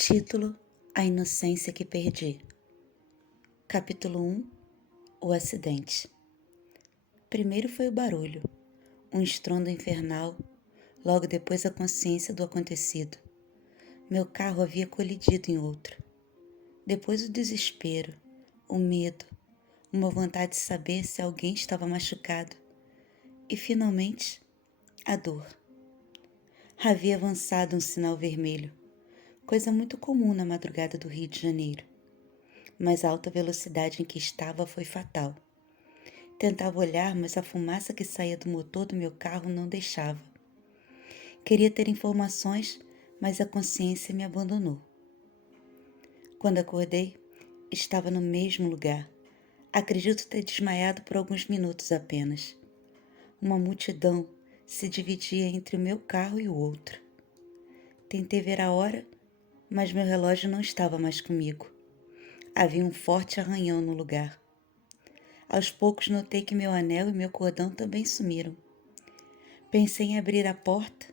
Título: A inocência que perdi. Capítulo 1: O acidente. Primeiro foi o barulho, um estrondo infernal, logo depois a consciência do acontecido. Meu carro havia colidido em outro. Depois o desespero, o medo, uma vontade de saber se alguém estava machucado. E finalmente, a dor. Havia avançado um sinal vermelho, coisa muito comum na madrugada do Rio de Janeiro. Mas a alta velocidade em que estava foi fatal. Tentava olhar, mas a fumaça que saía do motor do meu carro não deixava. Queria ter informações, mas a consciência me abandonou. Quando acordei, estava no mesmo lugar. Acredito ter desmaiado por alguns minutos apenas. Uma multidão se dividia entre o meu carro e o outro. Tentei ver a hora, mas meu relógio não estava mais comigo. Havia um forte arranhão no lugar. Aos poucos notei que meu anel e meu cordão também sumiram. Pensei em abrir a porta,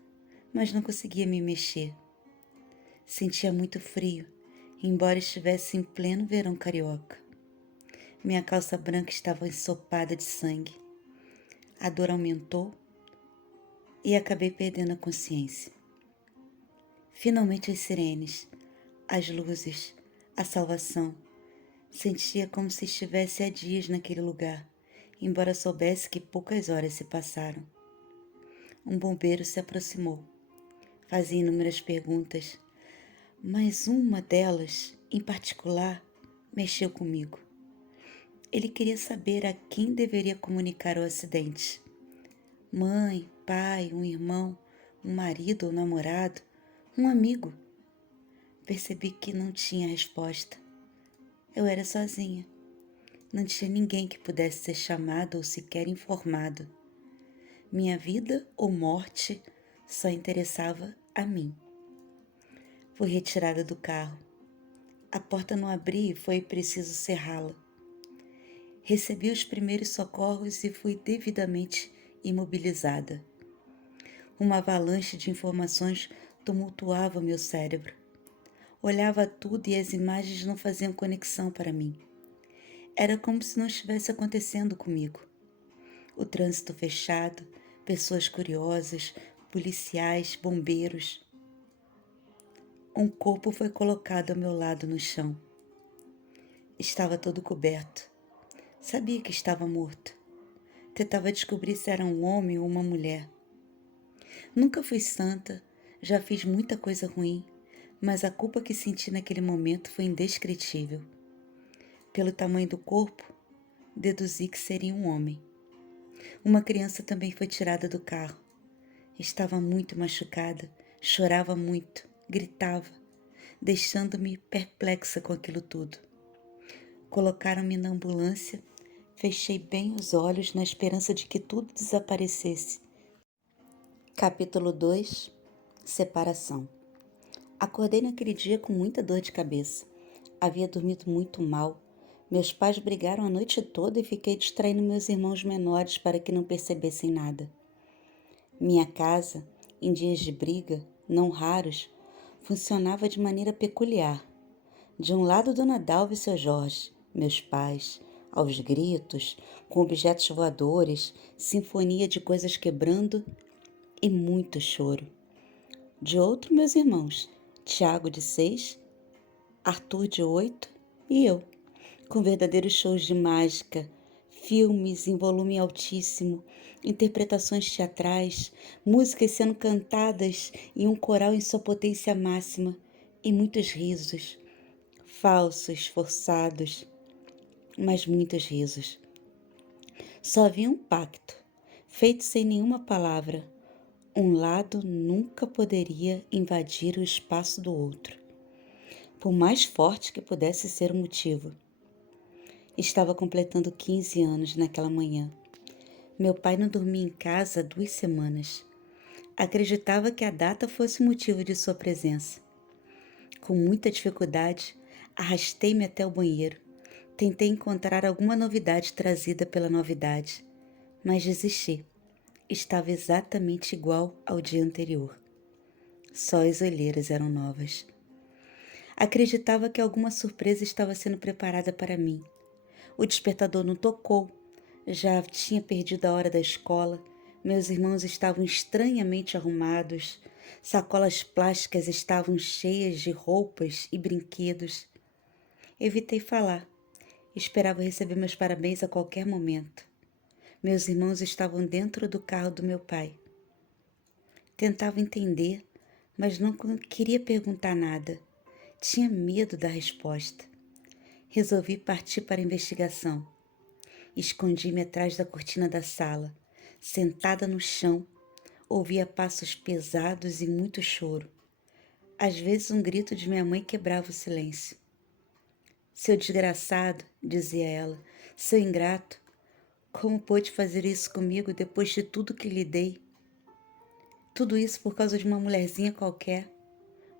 mas não conseguia me mexer. Sentia muito frio, embora estivesse em pleno verão carioca. Minha calça branca estava ensopada de sangue. A dor aumentou e acabei perdendo a consciência. Finalmente as sirenes, as luzes, a salvação. Sentia como se estivesse há dias naquele lugar, embora soubesse que poucas horas se passaram. Um bombeiro se aproximou. Fazia inúmeras perguntas, mas uma delas, em particular, mexeu comigo. Ele queria saber a quem deveria comunicar o acidente. Mãe, pai, um irmão, um marido ou namorado, um amigo. Percebi que não tinha resposta. Eu era sozinha. Não tinha ninguém que pudesse ser chamado ou sequer informado. Minha vida ou morte só interessava a mim. Fui retirada do carro. A porta não abria e foi preciso cerrá-la. Recebi os primeiros socorros e fui devidamente imobilizada. Uma avalanche de informações tumultuava meu cérebro. Olhava tudo e as imagens não faziam conexão para mim. Era como se não estivesse acontecendo comigo. O trânsito fechado, pessoas curiosas, policiais, bombeiros. Um corpo foi colocado ao meu lado no chão. Estava todo coberto. Sabia que estava morto. Tentava descobrir se era um homem ou uma mulher. Nunca fui santa, já fiz muita coisa ruim, mas a culpa que senti naquele momento foi indescritível. Pelo tamanho do corpo, deduzi que seria um homem. Uma criança também foi tirada do carro. Estava muito machucada, chorava muito, gritava, deixando-me perplexa com aquilo tudo. Colocaram-me na ambulância, fechei bem os olhos na esperança de que tudo desaparecesse. Capítulo 2: Separação. Acordei naquele dia com muita dor de cabeça. Havia dormido muito mal. Meus pais brigaram a noite toda e fiquei distraindo meus irmãos menores para que não percebessem nada. Minha casa, em dias de briga, não raros, funcionava de maneira peculiar. De um lado, Dona Dalva e seu Jorge, meus pais, aos gritos, com objetos voadores, sinfonia de coisas quebrando e muito choro. De outro, meus irmãos, Tiago de 6, Arthur de 8 e eu, com verdadeiros shows de mágica, filmes em volume altíssimo, interpretações teatrais, músicas sendo cantadas em um coral em sua potência máxima e muitos risos, falsos, forçados, mas muitos risos. Só havia um pacto, feito sem nenhuma palavra. Um lado nunca poderia invadir o espaço do outro, por mais forte que pudesse ser o motivo. Estava completando 15 anos naquela manhã. Meu pai não dormia em casa há 2 semanas. Acreditava que a data fosse o motivo de sua presença. Com muita dificuldade, arrastei-me até o banheiro. Tentei encontrar alguma novidade trazida pela novidade, mas desisti. Estava exatamente igual ao dia anterior. Só as olheiras eram novas. Acreditava que alguma surpresa estava sendo preparada para mim. O despertador não tocou. Já tinha perdido a hora da escola. Meus irmãos estavam estranhamente arrumados. Sacolas plásticas estavam cheias de roupas e brinquedos. Evitei falar. Esperava receber meus parabéns a qualquer momento. Meus irmãos estavam dentro do carro do meu pai. Tentava entender, mas não queria perguntar nada. Tinha medo da resposta. Resolvi partir para a investigação. Escondi-me atrás da cortina da sala. Sentada no chão, ouvia passos pesados e muito choro. Às vezes um grito de minha mãe quebrava o silêncio. Seu desgraçado, dizia ela, seu ingrato, como pôde fazer isso comigo depois de tudo que lhe dei? Tudo isso por causa de uma mulherzinha qualquer.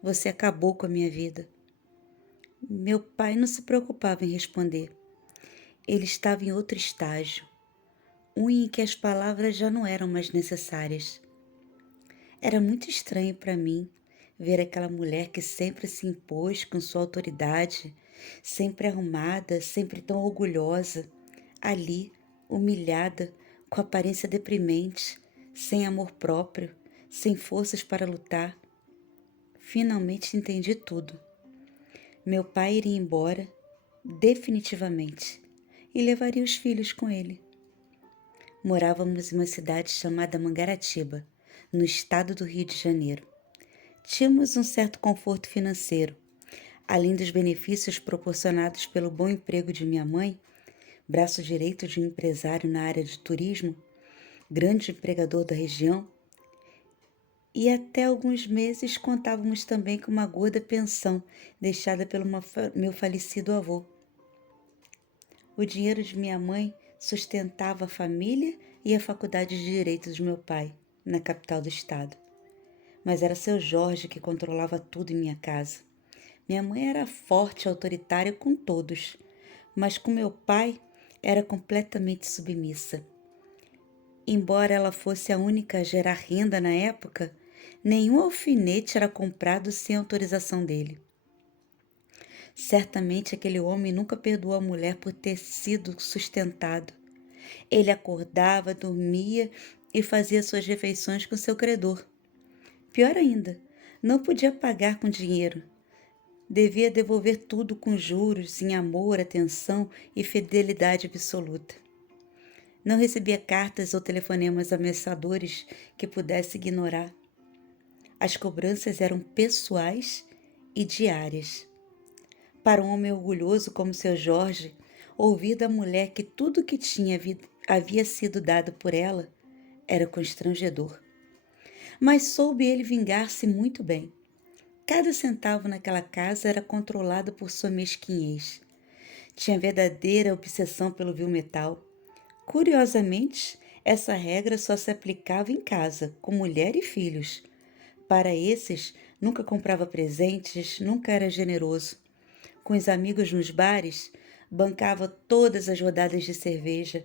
Você acabou com a minha vida. Meu pai não se preocupava em responder. Ele estava em outro estágio, um em que as palavras já não eram mais necessárias. Era muito estranho para mim ver aquela mulher que sempre se impôs com sua autoridade, sempre arrumada, sempre tão orgulhosa, ali, humilhada, com aparência deprimente, sem amor próprio, sem forças para lutar. Finalmente entendi tudo. Meu pai iria embora, definitivamente, e levaria os filhos com ele. Morávamos em uma cidade chamada Mangaratiba, no estado do Rio de Janeiro. Tínhamos um certo conforto financeiro. Além dos benefícios proporcionados pelo bom emprego de minha mãe, braço direito de um empresário na área de turismo, grande empregador da região, e até alguns meses contávamos também com uma gorda pensão deixada pelo meu falecido avô. O dinheiro de minha mãe sustentava a família e a faculdade de Direito de meu pai, na capital do estado. Mas era seu Jorge que controlava tudo em minha casa. Minha mãe era forte e autoritária com todos, mas com meu pai era completamente submissa. Embora ela fosse a única a gerar renda na época, nenhum alfinete era comprado sem autorização dele. Certamente aquele homem nunca perdoou a mulher por ter sido sustentado. Ele acordava, dormia e fazia suas refeições com seu credor. Pior ainda, não podia pagar com dinheiro. Devia devolver tudo com juros, em amor, atenção e fidelidade absoluta. Não recebia cartas ou telefonemas ameaçadores que pudesse ignorar. As cobranças eram pessoais e diárias. Para um homem orgulhoso como seu Jorge, ouvir da mulher que tudo que tinha havia sido dado por ela era constrangedor. Mas soube ele vingar-se muito bem. Cada centavo naquela casa era controlado por sua mesquinhez. Tinha verdadeira obsessão pelo vil metal. Curiosamente, essa regra só se aplicava em casa, com mulher e filhos. Para esses, nunca comprava presentes, nunca era generoso. Com os amigos nos bares, bancava todas as rodadas de cerveja.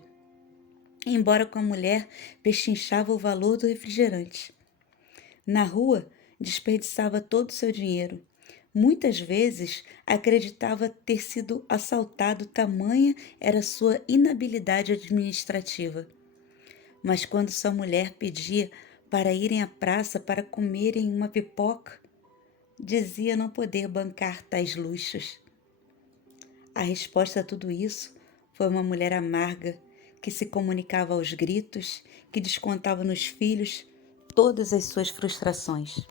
Embora com a mulher, pechinchava o valor do refrigerante. Na rua, desperdiçava todo o seu dinheiro. Muitas vezes acreditava ter sido assaltado, tamanha era sua inabilidade administrativa. Mas quando sua mulher pedia para irem à praça para comerem uma pipoca, dizia não poder bancar tais luxos. A resposta a tudo isso foi uma mulher amarga, que se comunicava aos gritos, que descontava nos filhos todas as suas frustrações.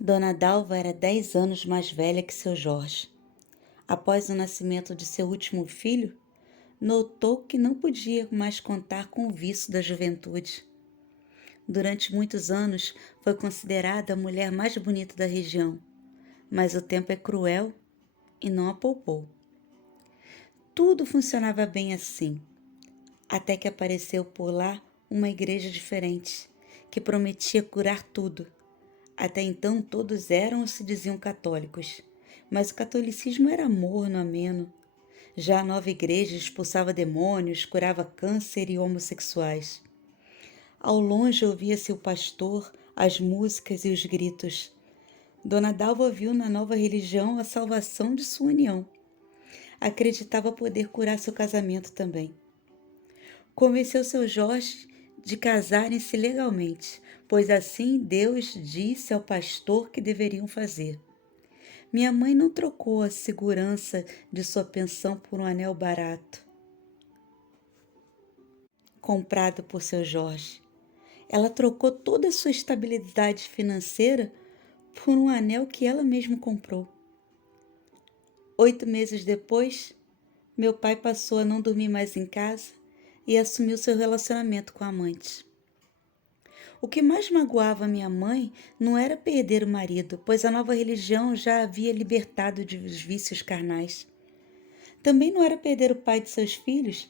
Dona Dalva era 10 anos mais velha que seu Jorge. Após o nascimento de seu último filho, notou que não podia mais contar com o vício da juventude. Durante muitos anos foi considerada a mulher mais bonita da região, mas o tempo é cruel e não a poupou. Tudo funcionava bem assim, até que apareceu por lá uma igreja diferente, que prometia curar tudo. Até então todos eram ou se diziam católicos, mas o catolicismo era morno, ameno. Já a nova igreja expulsava demônios, curava câncer e homossexuais. Ao longe ouvia-se o pastor, as músicas e os gritos. Dona Dalva viu na nova religião a salvação de sua união. Acreditava poder curar seu casamento também. Convenceu seu Jorge de casarem-se legalmente, pois assim Deus disse ao pastor que deveriam fazer. Minha mãe não trocou a segurança de sua pensão por um anel barato, comprado por seu Jorge. Ela trocou toda a sua estabilidade financeira por um anel que ela mesma comprou. 8 meses depois, meu pai passou a não dormir mais em casa e assumiu seu relacionamento com a amante. O que mais magoava minha mãe não era perder o marido, pois a nova religião já a havia libertado dos vícios carnais. Também não era perder o pai de seus filhos,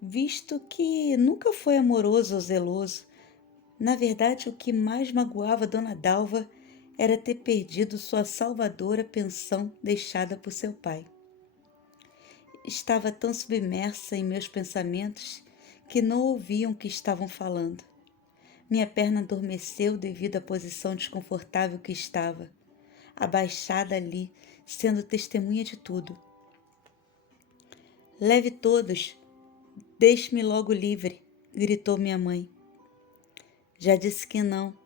visto que nunca foi amoroso ou zeloso. Na verdade, o que mais magoava Dona Dalva era ter perdido sua salvadora pensão deixada por seu pai. Estava tão submersa em meus pensamentos que não ouviam o que estavam falando. Minha perna adormeceu devido à posição desconfortável que estava, abaixada ali, sendo testemunha de tudo. Leve todos, deixe-me logo livre, gritou minha mãe. Já disse que não.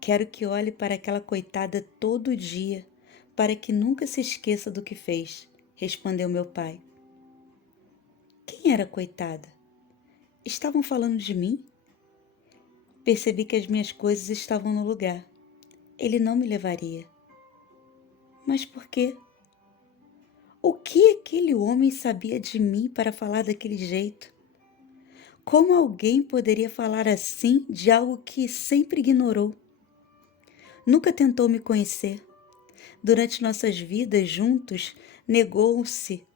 Quero que olhe para aquela coitada todo dia, para que nunca se esqueça do que fez, respondeu meu pai. Quem era a coitada? Estavam falando de mim? Percebi que as minhas coisas estavam no lugar. Ele não me levaria. Mas por quê? O que aquele homem sabia de mim para falar daquele jeito? Como alguém poderia falar assim de algo que sempre ignorou? Nunca tentou me conhecer. Durante nossas vidas juntos, negou-se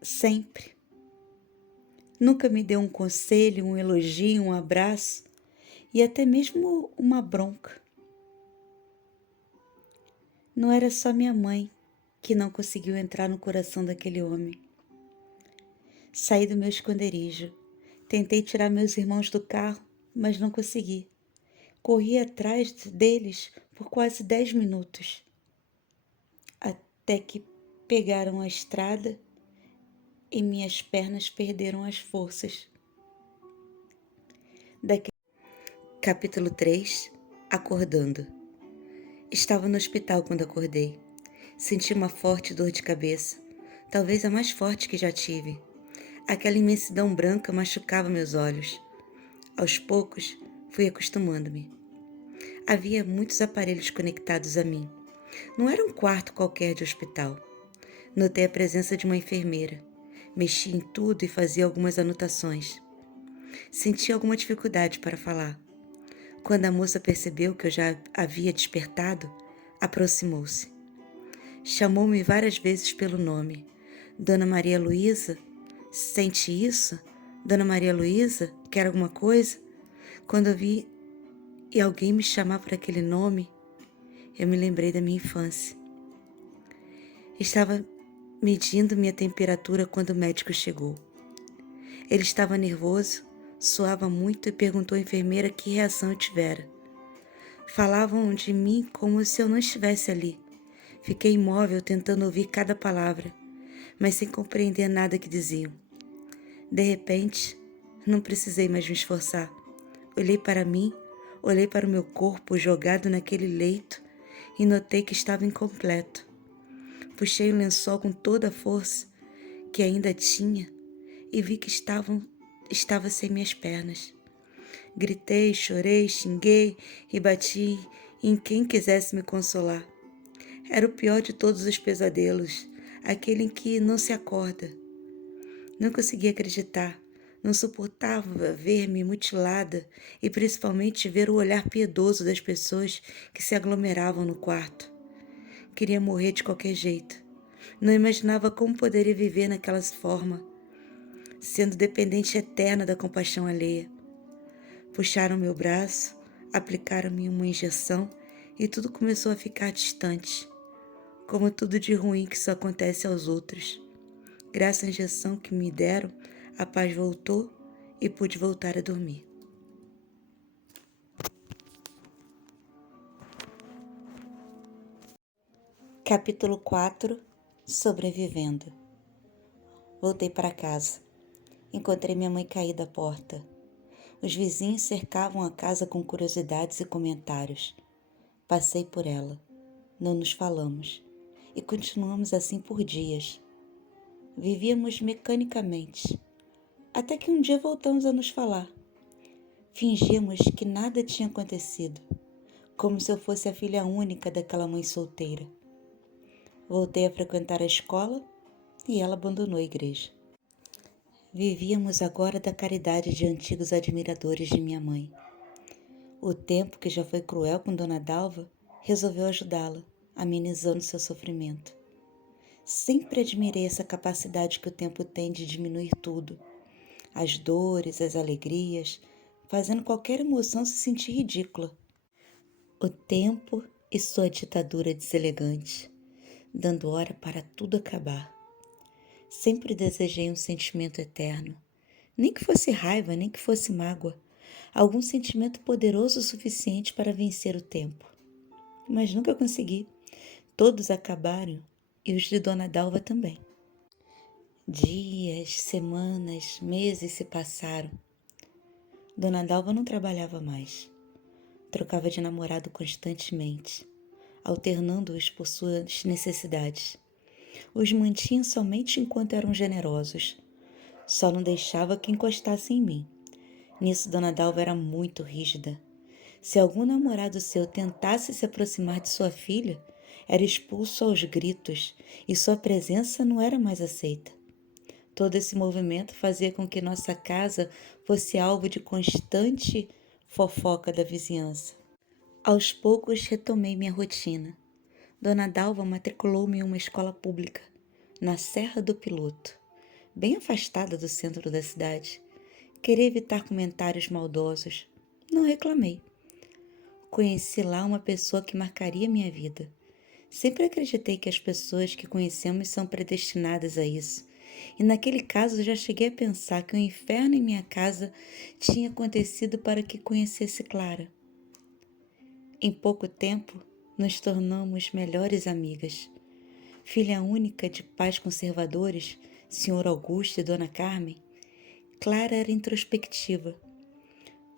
sempre. Nunca me deu um conselho, um elogio, um abraço e até mesmo uma bronca. Não era só minha mãe que não conseguiu entrar no coração daquele homem. Saí do meu esconderijo. Tentei tirar meus irmãos do carro, mas não consegui. Corri atrás deles por quase 10 minutos, até que pegaram a estrada e minhas pernas perderam as forças. Capítulo 3. Acordando. Estava no hospital quando acordei. Senti uma forte dor de cabeça, talvez a mais forte que já tive. Aquela imensidão branca machucava meus olhos. Aos poucos, fui acostumando-me. Havia muitos aparelhos conectados a mim. Não era um quarto qualquer de hospital. Notei a presença de uma enfermeira. Mexi em tudo e fazia algumas anotações. Senti alguma dificuldade para falar. Quando a moça percebeu que eu já havia despertado, aproximou-se. Chamou-me várias vezes pelo nome. Dona Maria Luísa? Sente isso? Dona Maria Luísa? Quer alguma coisa? Quando eu vi alguém me chamar por aquele nome, eu me lembrei da minha infância. Estava medindo minha temperatura quando o médico chegou. Ele estava nervoso, suava muito e perguntou à enfermeira que reação eu tivera. Falavam de mim como se eu não estivesse ali. Fiquei imóvel tentando ouvir cada palavra, mas sem compreender nada que diziam. De repente, não precisei mais me esforçar. Olhei para mim, olhei para o meu corpo jogado naquele leito e notei que estava incompleto. Puxei o lençol com toda a força que ainda tinha e vi que estava sem minhas pernas. Gritei, chorei, xinguei e bati em quem quisesse me consolar. Era o pior de todos os pesadelos, aquele em que não se acorda. Não conseguia acreditar, não suportava ver-me mutilada e principalmente ver o olhar piedoso das pessoas que se aglomeravam no quarto. Queria morrer de qualquer jeito. Não imaginava como poderia viver naquela forma, sendo dependente eterna da compaixão alheia. Puxaram meu braço, aplicaram-me uma injeção e tudo começou a ficar distante, como tudo de ruim que só acontece aos outros. Graças à injeção que me deram, a paz voltou e pude voltar a dormir. Capítulo 4. Sobrevivendo. Voltei para casa. Encontrei minha mãe caída à porta. Os vizinhos cercavam a casa com curiosidades e comentários. Passei por ela. Não nos falamos. E continuamos assim por dias. Vivíamos mecanicamente. Até que um dia voltamos a nos falar. Fingíamos que nada tinha acontecido, como se eu fosse a filha única daquela mãe solteira. Voltei a frequentar a escola e ela abandonou a igreja. Vivíamos agora da caridade de antigos admiradores de minha mãe. O tempo, que já foi cruel com Dona Dalva, resolveu ajudá-la, amenizando seu sofrimento. Sempre admirei essa capacidade que o tempo tem de diminuir tudo, as dores, as alegrias, fazendo qualquer emoção se sentir ridícula. O tempo e sua ditadura deselegante, dando hora para tudo acabar. Sempre desejei um sentimento eterno, nem que fosse raiva, nem que fosse mágoa, algum sentimento poderoso o suficiente para vencer o tempo. Mas nunca consegui. Todos acabaram e os de Dona Dalva também. Dias, semanas, meses se passaram. Dona Dalva não trabalhava mais. Trocava de namorado constantemente, alternando-os por suas necessidades. Os mantinha somente enquanto eram generosos. Só não deixava que encostasse em mim. Nisso, Dona Dalva era muito rígida. Se algum namorado seu tentasse se aproximar de sua filha, era expulso aos gritos e sua presença não era mais aceita. Todo esse movimento fazia com que nossa casa fosse alvo de constante fofoca da vizinhança. Aos poucos retomei minha rotina. Dona Dalva matriculou-me em uma escola pública, na Serra do Piloto, bem afastada do centro da cidade. Queria evitar comentários maldosos. Não reclamei. Conheci lá uma pessoa que marcaria minha vida. Sempre acreditei que as pessoas que conhecemos são predestinadas a isso. E naquele caso já cheguei a pensar que o inferno em minha casa tinha acontecido para que conhecesse Clara. Em pouco tempo, nos tornamos melhores amigas. Filha única de pais conservadores, Sr. Augusto e Dona Carmen, Clara era introspectiva.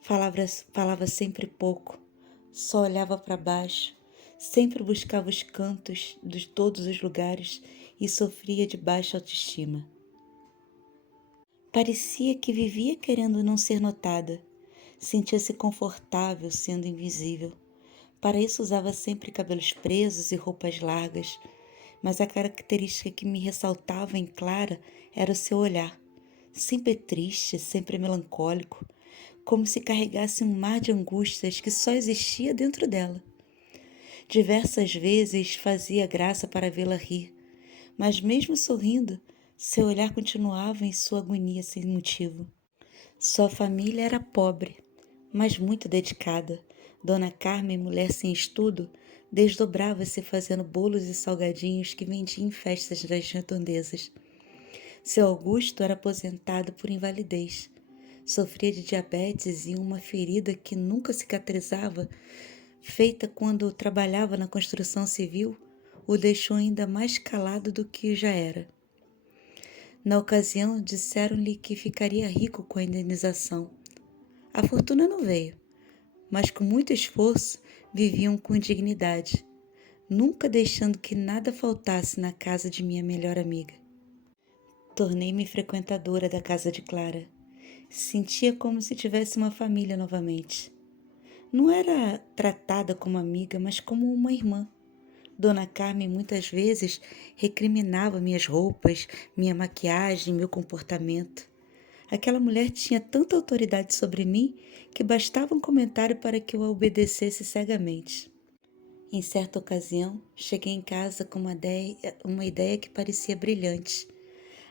Falava sempre pouco, só olhava para baixo, sempre buscava os cantos de todos os lugares e sofria de baixa autoestima. Parecia que vivia querendo não ser notada, sentia-se confortável sendo invisível. Para isso usava sempre cabelos presos e roupas largas, mas a característica que me ressaltava em Clara era o seu olhar, sempre triste, sempre melancólico, como se carregasse um mar de angústias que só existia dentro dela. Diversas vezes fazia graça para vê-la rir, mas mesmo sorrindo, seu olhar continuava em sua agonia sem motivo. Sua família era pobre, mas muito dedicada. Dona Carmen, mulher sem estudo, desdobrava-se fazendo bolos e salgadinhos que vendia em festas das redondezas. Seu Augusto era aposentado por invalidez. Sofria de diabetes e uma ferida que nunca cicatrizava, feita quando trabalhava na construção civil, o deixou ainda mais calado do que já era. Na ocasião, disseram-lhe que ficaria rico com a indenização. A fortuna não veio, mas com muito esforço viviam com dignidade, nunca deixando que nada faltasse na casa de minha melhor amiga. Tornei-me frequentadora da casa de Clara. Sentia como se tivesse uma família novamente. Não era tratada como amiga, mas como uma irmã. Dona Carmen muitas vezes recriminava minhas roupas, minha maquiagem, meu comportamento. Aquela mulher tinha tanta autoridade sobre mim que bastava um comentário para que eu a obedecesse cegamente. Em certa ocasião, cheguei em casa com uma ideia que parecia brilhante,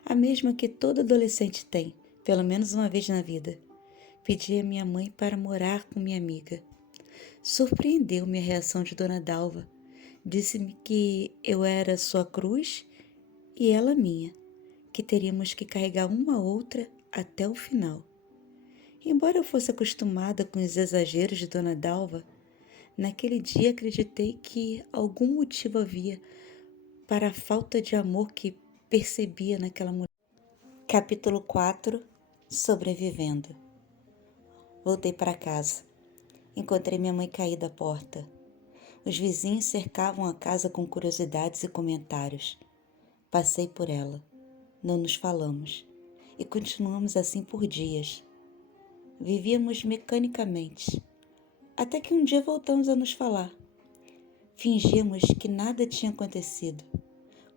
a mesma que todo adolescente tem, pelo menos uma vez na vida. Pedi a minha mãe para morar com minha amiga. Surpreendeu-me a reação de Dona Dalva. Disse-me que eu era sua cruz e ela minha, que teríamos que carregar uma a outra até o final. Embora eu fosse acostumada com os exageros de Dona Dalva, naquele dia acreditei que algum motivo havia para a falta de amor que percebia naquela mulher. Capítulo 4. Sobrevivendo. Voltei para casa. Encontrei minha mãe caída à porta. Os vizinhos cercavam a casa com curiosidades e comentários. Passei por ela. Não nos falamos. E continuamos assim por dias. Vivíamos mecanicamente. Até que um dia voltamos a nos falar. Fingíamos que nada tinha acontecido,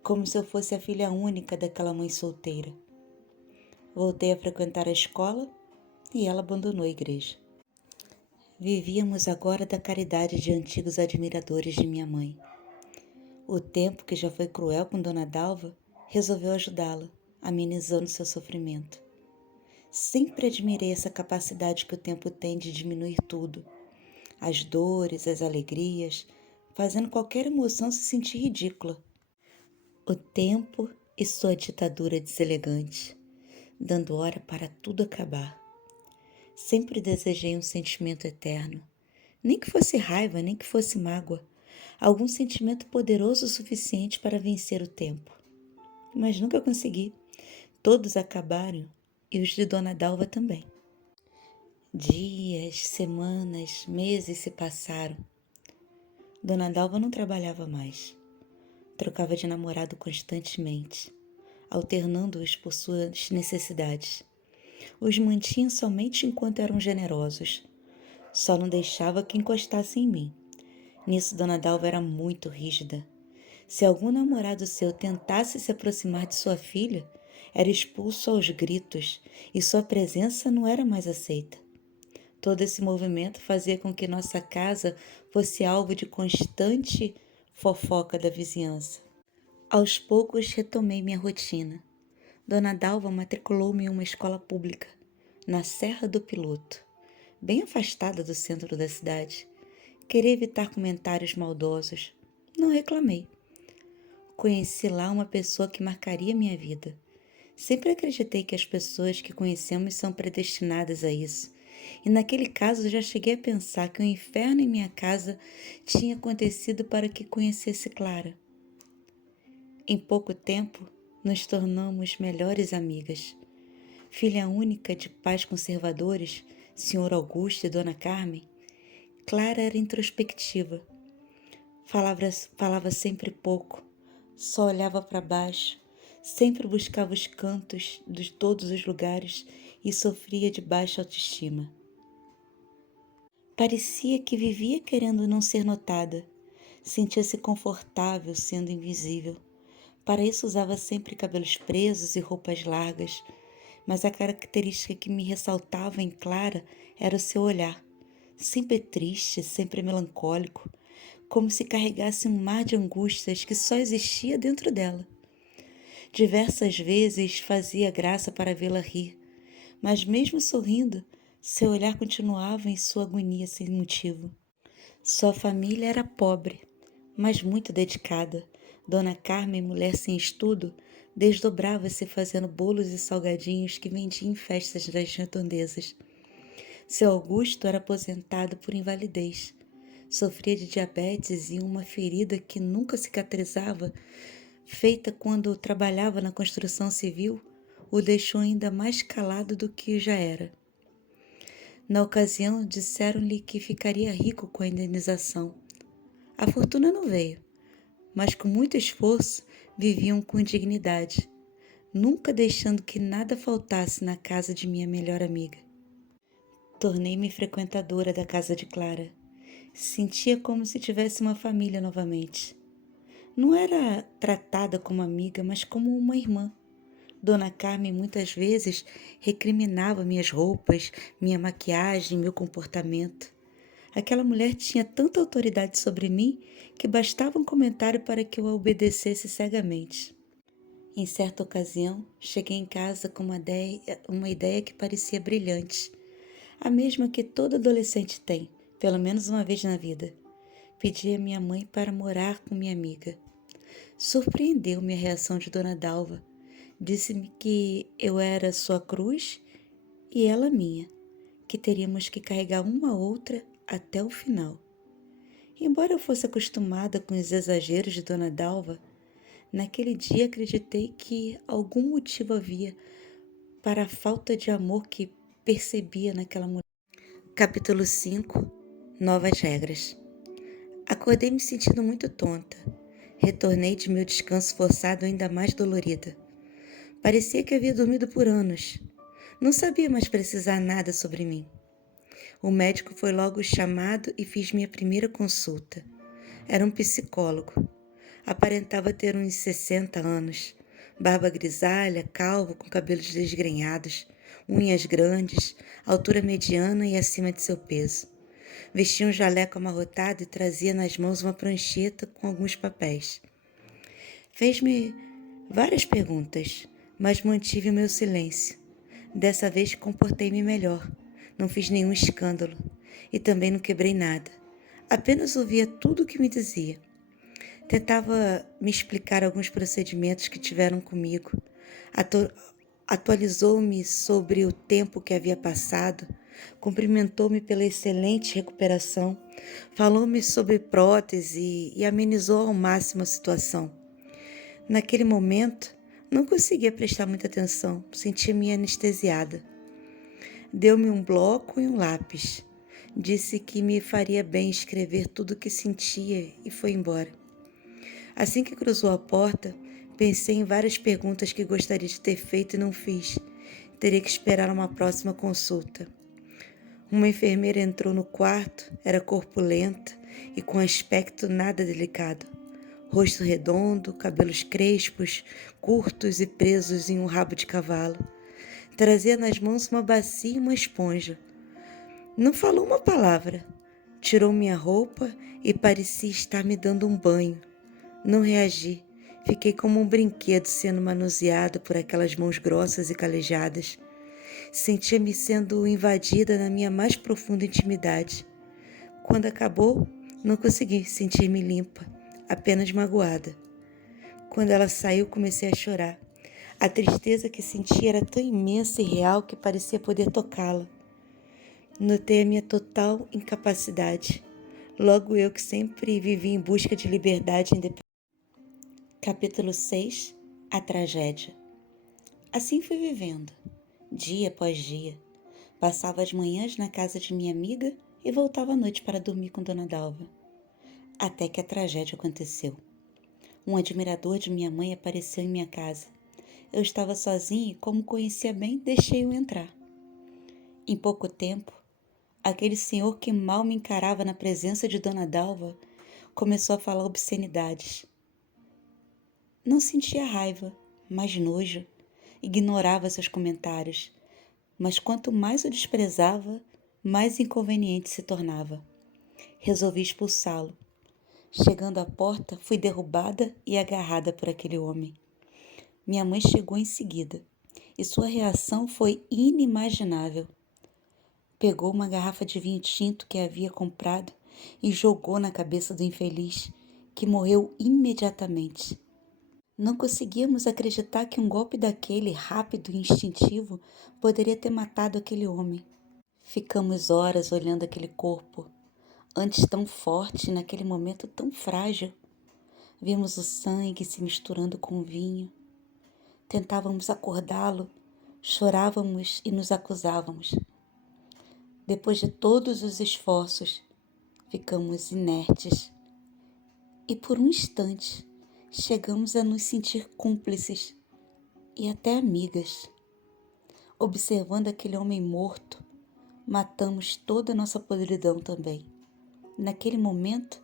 como se eu fosse a filha única daquela mãe solteira. Voltei a frequentar a escola e ela abandonou a igreja. Vivíamos agora da caridade de antigos admiradores de minha mãe. O tempo, que já foi cruel com Dona Dalva, resolveu ajudá-la, amenizando seu sofrimento. Sempre admirei essa capacidade que o tempo tem de diminuir tudo. As dores, as alegrias, fazendo qualquer emoção se sentir ridícula. O tempo e sua ditadura deselegante, dando hora para tudo acabar. Sempre desejei um sentimento eterno, nem que fosse raiva, nem que fosse mágoa, algum sentimento poderoso o suficiente para vencer o tempo. Mas nunca consegui. Todos acabaram e os de Dona Dalva também. Dias, semanas, meses se passaram. Dona Dalva não trabalhava mais. Trocava de namorado constantemente, alternando-os por suas necessidades. Os mantinha somente enquanto eram generosos. Só não deixava que encostasse em mim. Nisso, Dona Dalva era muito rígida. Se algum namorado seu tentasse se aproximar de sua filha, era expulso aos gritos e sua presença não era mais aceita. Todo esse movimento fazia com que nossa casa fosse alvo de constante fofoca da vizinhança. Aos poucos retomei minha rotina. Dona Dalva matriculou-me em uma escola pública, na Serra do Piloto, bem afastada do centro da cidade. Queria evitar comentários maldosos. Não reclamei. Conheci lá uma pessoa que marcaria minha vida. Sempre acreditei que as pessoas que conhecemos são predestinadas a isso. E naquele caso já cheguei a pensar que o inferno em minha casa tinha acontecido para que conhecesse Clara. Em pouco tempo, nos tornamos melhores amigas. Filha única de pais conservadores, Sr. Augusto e Dona Carmen, Clara era introspectiva. Falava sempre pouco, só olhava para baixo, sempre buscava os cantos de todos os lugares e sofria de baixa autoestima. Parecia que vivia querendo não ser notada, sentia-se confortável sendo invisível. Para isso usava sempre cabelos presos e roupas largas, mas a característica que me ressaltava em Clara era o seu olhar, sempre triste, sempre melancólico, como se carregasse um mar de angústias que só existia dentro dela. Diversas vezes fazia graça para vê-la rir, mas mesmo sorrindo, seu olhar continuava em sua agonia sem motivo. Sua família era pobre, mas muito dedicada. Dona Carmen, mulher sem estudo, desdobrava-se fazendo bolos e salgadinhos que vendia em festas das redondezas. Seu Augusto era aposentado por invalidez. Sofria de diabetes e uma ferida que nunca cicatrizava, feita quando trabalhava na construção civil, o deixou ainda mais calado do que já era. Na ocasião, disseram-lhe que ficaria rico com a indenização. A fortuna não veio, mas com muito esforço viviam com dignidade, nunca deixando que nada faltasse na casa de minha melhor amiga. Tornei-me frequentadora da casa de Clara. Sentia como se tivesse uma família novamente. Não era tratada como amiga, mas como uma irmã. Dona Carmen muitas vezes recriminava minhas roupas, minha maquiagem, meu comportamento. Aquela mulher tinha tanta autoridade sobre mim que bastava um comentário para que eu a obedecesse cegamente. Em certa ocasião, cheguei em casa com uma ideia que parecia brilhante, a mesma que todo adolescente tem, pelo menos uma vez na vida. Pedi a minha mãe para morar com minha amiga. Surpreendeu-me a reação de Dona Dalva. Disse-me que eu era sua cruz e ela minha, que teríamos que carregar uma a outra até o final. Embora eu fosse acostumada com os exageros de Dona Dalva, Naquele dia acreditei que algum motivo havia para a falta de amor que percebia naquela mulher. Capítulo 5. Novas regras. Acordei me sentindo muito tonta. Retornei de meu descanso forçado ainda mais dolorida. Parecia que havia dormido por anos. Não sabia mais precisar nada sobre mim. O médico foi logo chamado e fiz minha primeira consulta. Era um psicólogo. Aparentava ter uns 60 anos. Barba grisalha, calvo, com cabelos desgrenhados, unhas grandes, altura mediana e acima de seu peso. Vestia um jaleco amarrotado e trazia nas mãos uma prancheta com alguns papéis. Fez-me várias perguntas, mas mantive o meu silêncio. Dessa vez comportei-me melhor. Não fiz nenhum escândalo e também não quebrei nada. Apenas ouvia tudo o que me dizia. Tentava me explicar alguns procedimentos que tiveram comigo. Atualizou-me sobre o tempo que havia passado, cumprimentou-me pela excelente recuperação, falou-me sobre prótese e amenizou ao máximo a situação. Naquele momento, não conseguia prestar muita atenção, sentia-me anestesiada. Deu-me um bloco e um lápis. Disse que me faria bem escrever tudo o que sentia e foi embora. Assim que cruzou a porta, pensei em várias perguntas que gostaria de ter feito e não fiz. Teria que esperar uma próxima consulta. Uma enfermeira entrou no quarto, era corpulenta e com aspecto nada delicado. Rosto redondo, cabelos crespos, curtos e presos em um rabo de cavalo. Trazia nas mãos uma bacia e uma esponja. Não falou uma palavra. Tirou minha roupa e parecia estar me dando um banho. Não reagi. Fiquei como um brinquedo sendo manuseado por aquelas mãos grossas e calejadas. Sentia-me sendo invadida na minha mais profunda intimidade. Quando acabou, não consegui sentir-me limpa, apenas magoada. Quando ela saiu, comecei a chorar. A tristeza que sentia era tão imensa e real que parecia poder tocá-la. Notei a minha total incapacidade. Logo eu que sempre vivi em busca de liberdade e independência. Capítulo 6. A tragédia. Assim fui vivendo, dia após dia. Passava as manhãs na casa de minha amiga e voltava à noite para dormir com Dona Dalva. Até que a tragédia aconteceu. Um admirador de minha mãe apareceu em minha casa. Eu estava sozinha e, como conhecia bem, deixei-o entrar. Em pouco tempo, aquele senhor que mal me encarava na presença de Dona Dalva começou a falar obscenidades. Não sentia raiva, mas nojo. Ignorava seus comentários, mas quanto mais o desprezava, mais inconveniente se tornava. Resolvi expulsá-lo. Chegando à porta, fui derrubada e agarrada por aquele homem. Minha mãe chegou em seguida, e sua reação foi inimaginável. Pegou uma garrafa de vinho tinto que havia comprado e jogou na cabeça do infeliz, que morreu imediatamente. Não conseguíamos acreditar que um golpe daquele, rápido e instintivo, poderia ter matado aquele homem. Ficamos horas olhando aquele corpo, antes tão forte e naquele momento tão frágil. Vimos o sangue se misturando com o vinho. Tentávamos acordá-lo, chorávamos e nos acusávamos. Depois de todos os esforços, ficamos inertes. E por um instante, chegamos a nos sentir cúmplices e até amigas. Observando aquele homem morto, matamos toda a nossa podridão também. Naquele momento,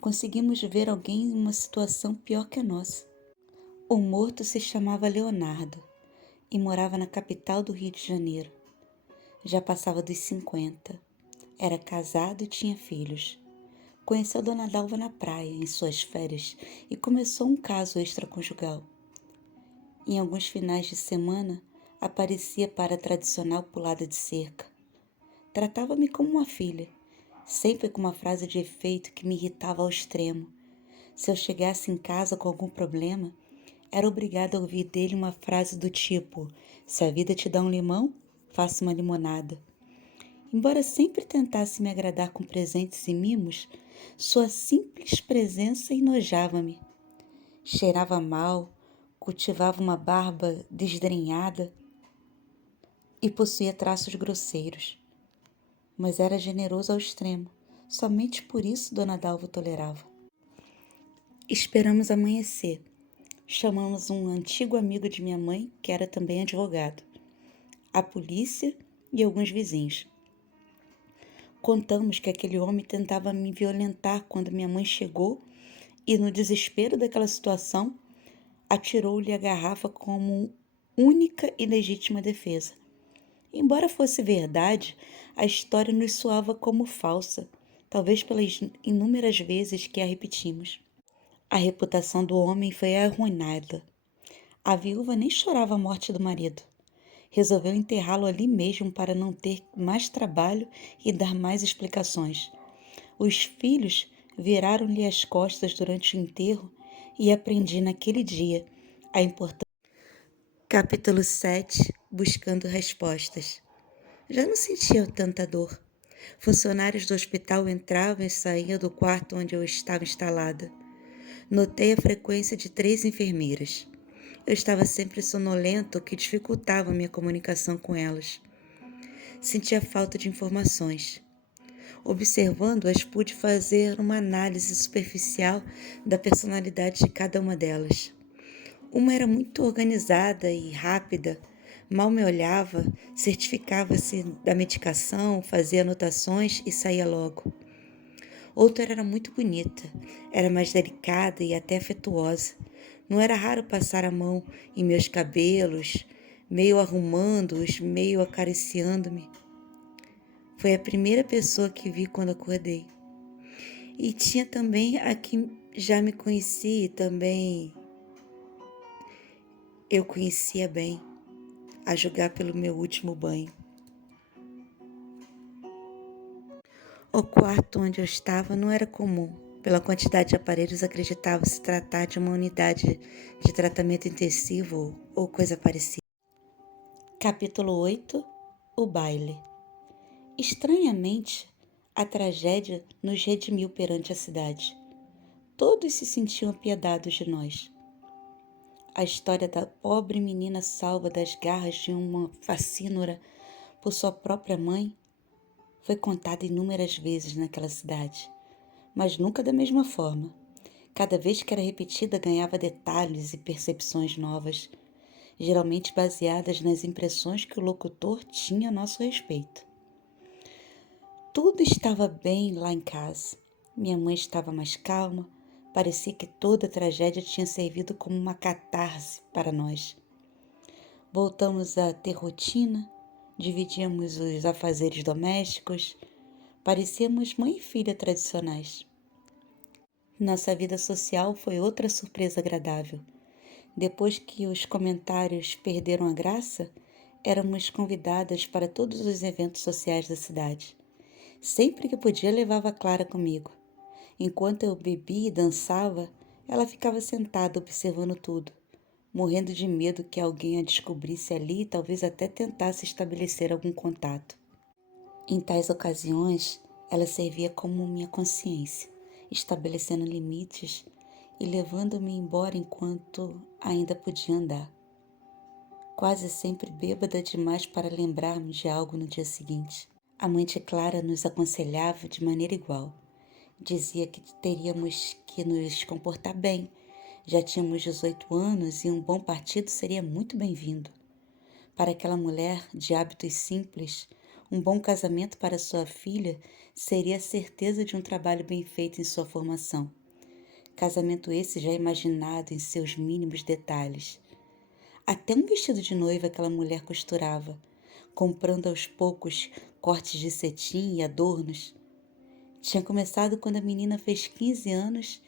conseguimos ver alguém em uma situação pior que a nossa. O morto se chamava Leonardo e morava na capital do Rio de Janeiro. Já passava dos 50. Era casado e tinha filhos. Conheceu Dona Dalva na praia, em suas férias, e começou um caso extraconjugal. Em alguns finais de semana, aparecia para a tradicional pulada de cerca. Tratava-me como uma filha, sempre com uma frase de efeito que me irritava ao extremo. Se eu chegasse em casa com algum problema, era obrigada a ouvir dele uma frase do tipo: se a vida te dá um limão, faça uma limonada. Embora sempre tentasse me agradar com presentes e mimos, sua simples presença enojava-me. cheirava mal, cultivava uma barba desgrenhada e possuía traços grosseiros. Mas era generoso ao extremo. Somente por isso Dona Dalva o tolerava. Esperamos amanhecer. Chamamos um antigo amigo de minha mãe, que era também advogado, a polícia e alguns vizinhos. Contamos que aquele homem tentava me violentar quando minha mãe chegou e, no desespero daquela situação, atirou-lhe a garrafa como única e legítima defesa. Embora fosse verdade, a história nos soava como falsa, talvez pelas inúmeras vezes que a repetimos. A reputação do homem foi arruinada. A viúva nem chorava a morte do marido. Resolveu enterrá-lo ali mesmo para não ter mais trabalho e dar mais explicações. Os filhos viraram-lhe as costas durante o enterro e aprendi naquele dia a importância. Capítulo 7. Buscando respostas. Já não sentia tanta dor. Funcionários do hospital entravam e saíam do quarto onde eu estava instalada. Notei a frequência de 3 enfermeiras. Eu estava sempre sonolenta, o que dificultava minha comunicação com elas. Sentia falta de informações. Observando-as, pude fazer uma análise superficial da personalidade de cada uma delas. Uma era muito organizada e rápida, mal me olhava, certificava-se da medicação, fazia anotações e saía logo. Outra era muito bonita, era mais delicada e até afetuosa. Não era raro passar a mão em meus cabelos, meio arrumando-os, meio acariciando-me. Foi a primeira pessoa que vi quando acordei. E tinha também a que já me conhecia e também eu conhecia bem, a julgar pelo meu último banho. O quarto onde eu estava não era comum. Pela quantidade de aparelhos, acreditava se tratar de uma unidade de tratamento intensivo ou coisa parecida. Capítulo 8. O baile. Estranhamente, a tragédia nos redimiu perante a cidade. Todos se sentiam apiedados de nós. A história da pobre menina salva das garras de uma facínora por sua própria mãe foi contada inúmeras vezes naquela cidade, mas nunca da mesma forma. Cada vez que era repetida, ganhava detalhes e percepções novas, geralmente baseadas nas impressões que o locutor tinha a nosso respeito. Tudo estava bem lá em casa. Minha mãe estava mais calma, parecia que toda a tragédia tinha servido como uma catarse para nós. Voltamos a ter rotina, dividíamos os afazeres domésticos, parecíamos mãe e filha tradicionais. Nossa vida social foi outra surpresa agradável. Depois que os comentários perderam a graça, éramos convidadas para todos os eventos sociais da cidade. Sempre que podia, levava a Clara comigo. Enquanto eu bebia e dançava, ela ficava sentada observando tudo, morrendo de medo que alguém a descobrisse ali e talvez até tentasse estabelecer algum contato. Em tais ocasiões, ela servia como minha consciência, estabelecendo limites e levando-me embora enquanto ainda podia andar. Quase sempre bêbada demais para lembrarmos de algo no dia seguinte. A mãe de Clara nos aconselhava de maneira igual. Dizia que teríamos que nos comportar bem. Já tínhamos 18 anos e um bom partido seria muito bem-vindo. Para aquela mulher de hábitos simples, um bom casamento para sua filha seria a certeza de um trabalho bem feito em sua formação. Casamento esse já imaginado em seus mínimos detalhes. Até um vestido de noiva aquela mulher costurava, comprando aos poucos cortes de cetim e adornos. Tinha começado quando a menina fez 15 anos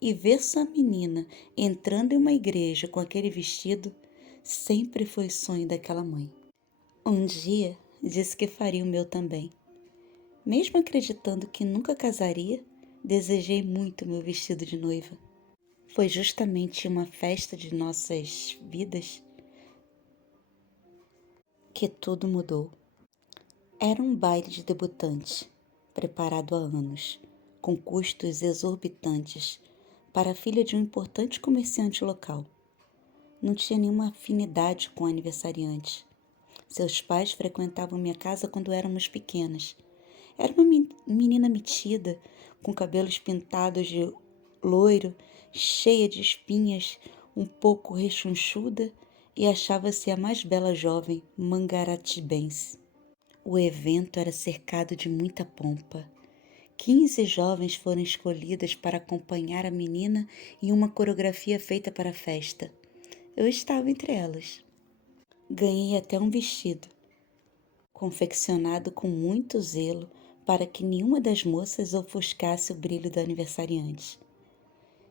e ver sua menina entrando em uma igreja com aquele vestido sempre foi sonho daquela mãe. Um dia disse que faria o meu também. Mesmo acreditando que nunca casaria, desejei muito meu vestido de noiva. Foi justamente uma festa de nossas vidas que tudo mudou. Era um baile de debutante, preparado há anos, com custos exorbitantes, para a filha de um importante comerciante local. Não tinha nenhuma afinidade com a aniversariante. Seus pais frequentavam minha casa quando éramos pequenas. Era uma menina metida, com cabelos pintados de loiro, cheia de espinhas, um pouco rechonchuda e achava-se a mais bela jovem mangaratibense. O evento era cercado de muita pompa. 15 jovens foram escolhidas para acompanhar a menina em uma coreografia feita para a festa. Eu estava entre elas. Ganhei até um vestido, confeccionado com muito zelo para que nenhuma das moças ofuscasse o brilho do aniversariante.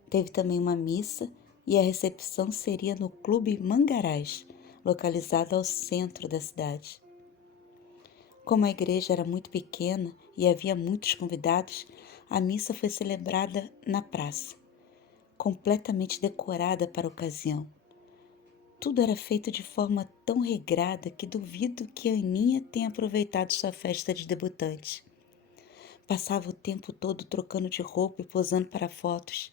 Teve também uma missa e a recepção seria no Clube Mangarás, localizado ao centro da cidade. Como a igreja era muito pequena e havia muitos convidados, a missa foi celebrada na praça, completamente decorada para a ocasião. Tudo era feito de forma tão regrada que duvido que a Aninha tenha aproveitado sua festa de debutante. Passava o tempo todo trocando de roupa e posando para fotos.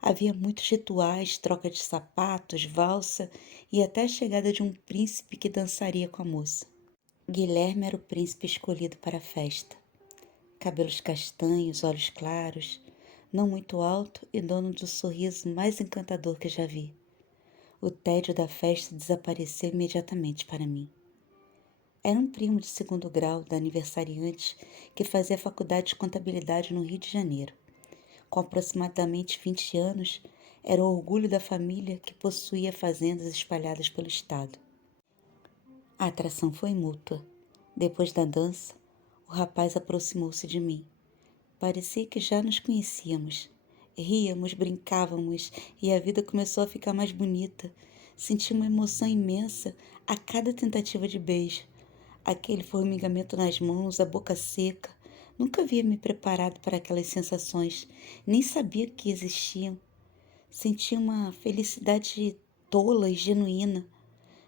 Havia muitos rituais, troca de sapatos, valsa e até a chegada de um príncipe que dançaria com a moça. Guilherme era o príncipe escolhido para a festa. Cabelos castanhos, olhos claros, não muito alto e dono do sorriso mais encantador que já vi. O tédio da festa desapareceu imediatamente para mim. Era um primo de segundo grau da aniversariante que fazia faculdade de contabilidade no Rio de Janeiro. Com aproximadamente 20 anos, era o orgulho da família que possuía fazendas espalhadas pelo estado. A atração foi mútua. Depois da dança, o rapaz aproximou-se de mim. Parecia que já nos conhecíamos. Ríamos, brincávamos e a vida começou a ficar mais bonita. Senti uma emoção imensa a cada tentativa de beijo. Aquele formigamento nas mãos, a boca seca. Nunca havia me preparado para aquelas sensações, nem sabia que existiam. Senti uma felicidade tola e genuína.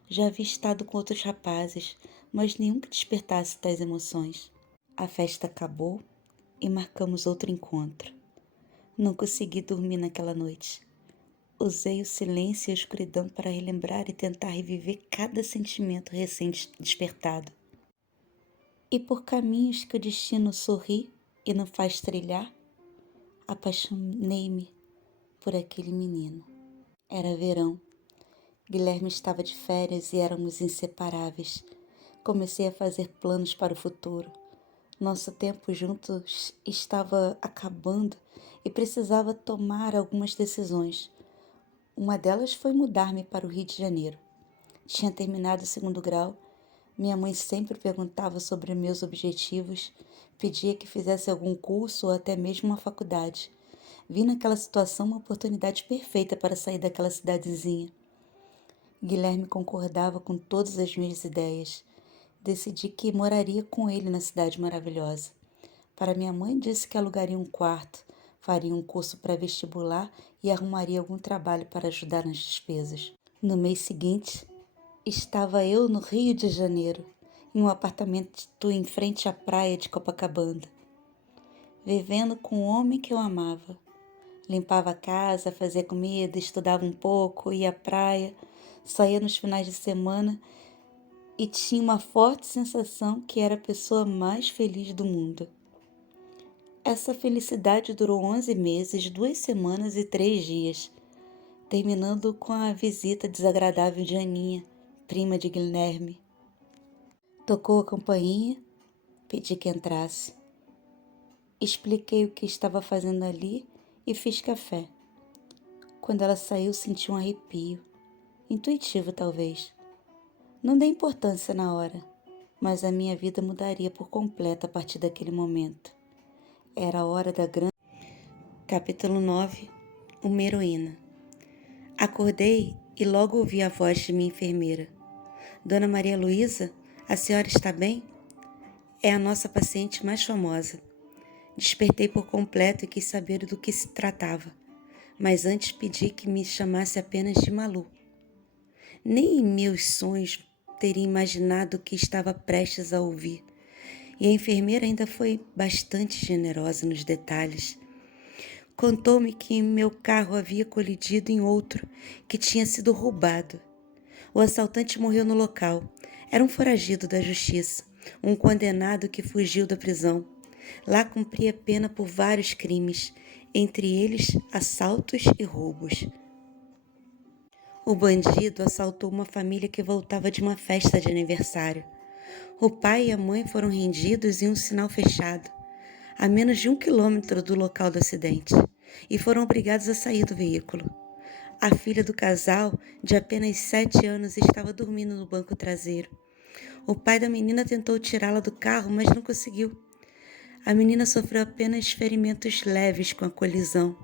Já havia estado com outros rapazes, mas nenhum que despertasse tais emoções. A festa acabou e marcamos outro encontro. Não consegui dormir naquela noite. Usei o silêncio e a escuridão para relembrar e tentar reviver cada sentimento recém-despertado. E por caminhos que o destino sorri e não faz trilhar, apaixonei-me por aquele menino. Era verão. Guilherme estava de férias e éramos inseparáveis. Comecei a fazer planos para o futuro. Nosso tempo juntos estava acabando e precisava tomar algumas decisões. Uma delas foi mudar-me para o Rio de Janeiro. Tinha terminado o segundo grau. Minha mãe sempre perguntava sobre meus objetivos, pedia que fizesse algum curso ou até mesmo uma faculdade. Vi naquela situação uma oportunidade perfeita para sair daquela cidadezinha. Guilherme concordava com todas as minhas ideias. Decidi que moraria com ele na cidade maravilhosa. Para minha mãe, disse que alugaria um quarto, faria um curso pré-vestibular e arrumaria algum trabalho para ajudar nas despesas. No mês seguinte, estava eu no Rio de Janeiro, em um apartamento em frente à praia de Copacabana, vivendo com o homem que eu amava. Limpava a casa, fazia comida, estudava um pouco, ia à praia, saía nos finais de semana e tinha uma forte sensação que era a pessoa mais feliz do mundo. Essa felicidade durou 11 meses, 2 semanas e 3 dias, terminando com a visita desagradável de Aninha, prima de Guilherme. Tocou a campainha, pedi que entrasse. Expliquei o que estava fazendo ali e fiz café. Quando ela saiu, senti um arrepio, intuitivo talvez. Não dei importância na hora, mas a minha vida mudaria por completo a partir daquele momento. Era a hora da grande... Capítulo 9. Uma heroína. Acordei e logo ouvi a voz de minha enfermeira. Dona Maria Luísa, a senhora está bem? É a nossa paciente mais famosa. Despertei por completo e quis saber do que se tratava, mas antes pedi que me chamasse apenas de Malu. Nem em meus sonhos teria imaginado o que estava prestes a ouvir, e a enfermeira ainda foi bastante generosa nos detalhes. Contou-me que meu carro havia colidido em outro, que tinha sido roubado. O assaltante morreu no local. Era um foragido da justiça, um condenado que fugiu da prisão. Lá cumpria pena por vários crimes, entre eles assaltos e roubos. O bandido assaltou uma família que voltava de uma festa de aniversário. O pai e a mãe foram rendidos em um sinal fechado, a menos de 1 quilômetro do local do acidente, e foram obrigados a sair do veículo. A filha do casal, de apenas 7 anos, estava dormindo no banco traseiro. O pai da menina tentou tirá-la do carro, mas não conseguiu. A menina sofreu apenas ferimentos leves com a colisão.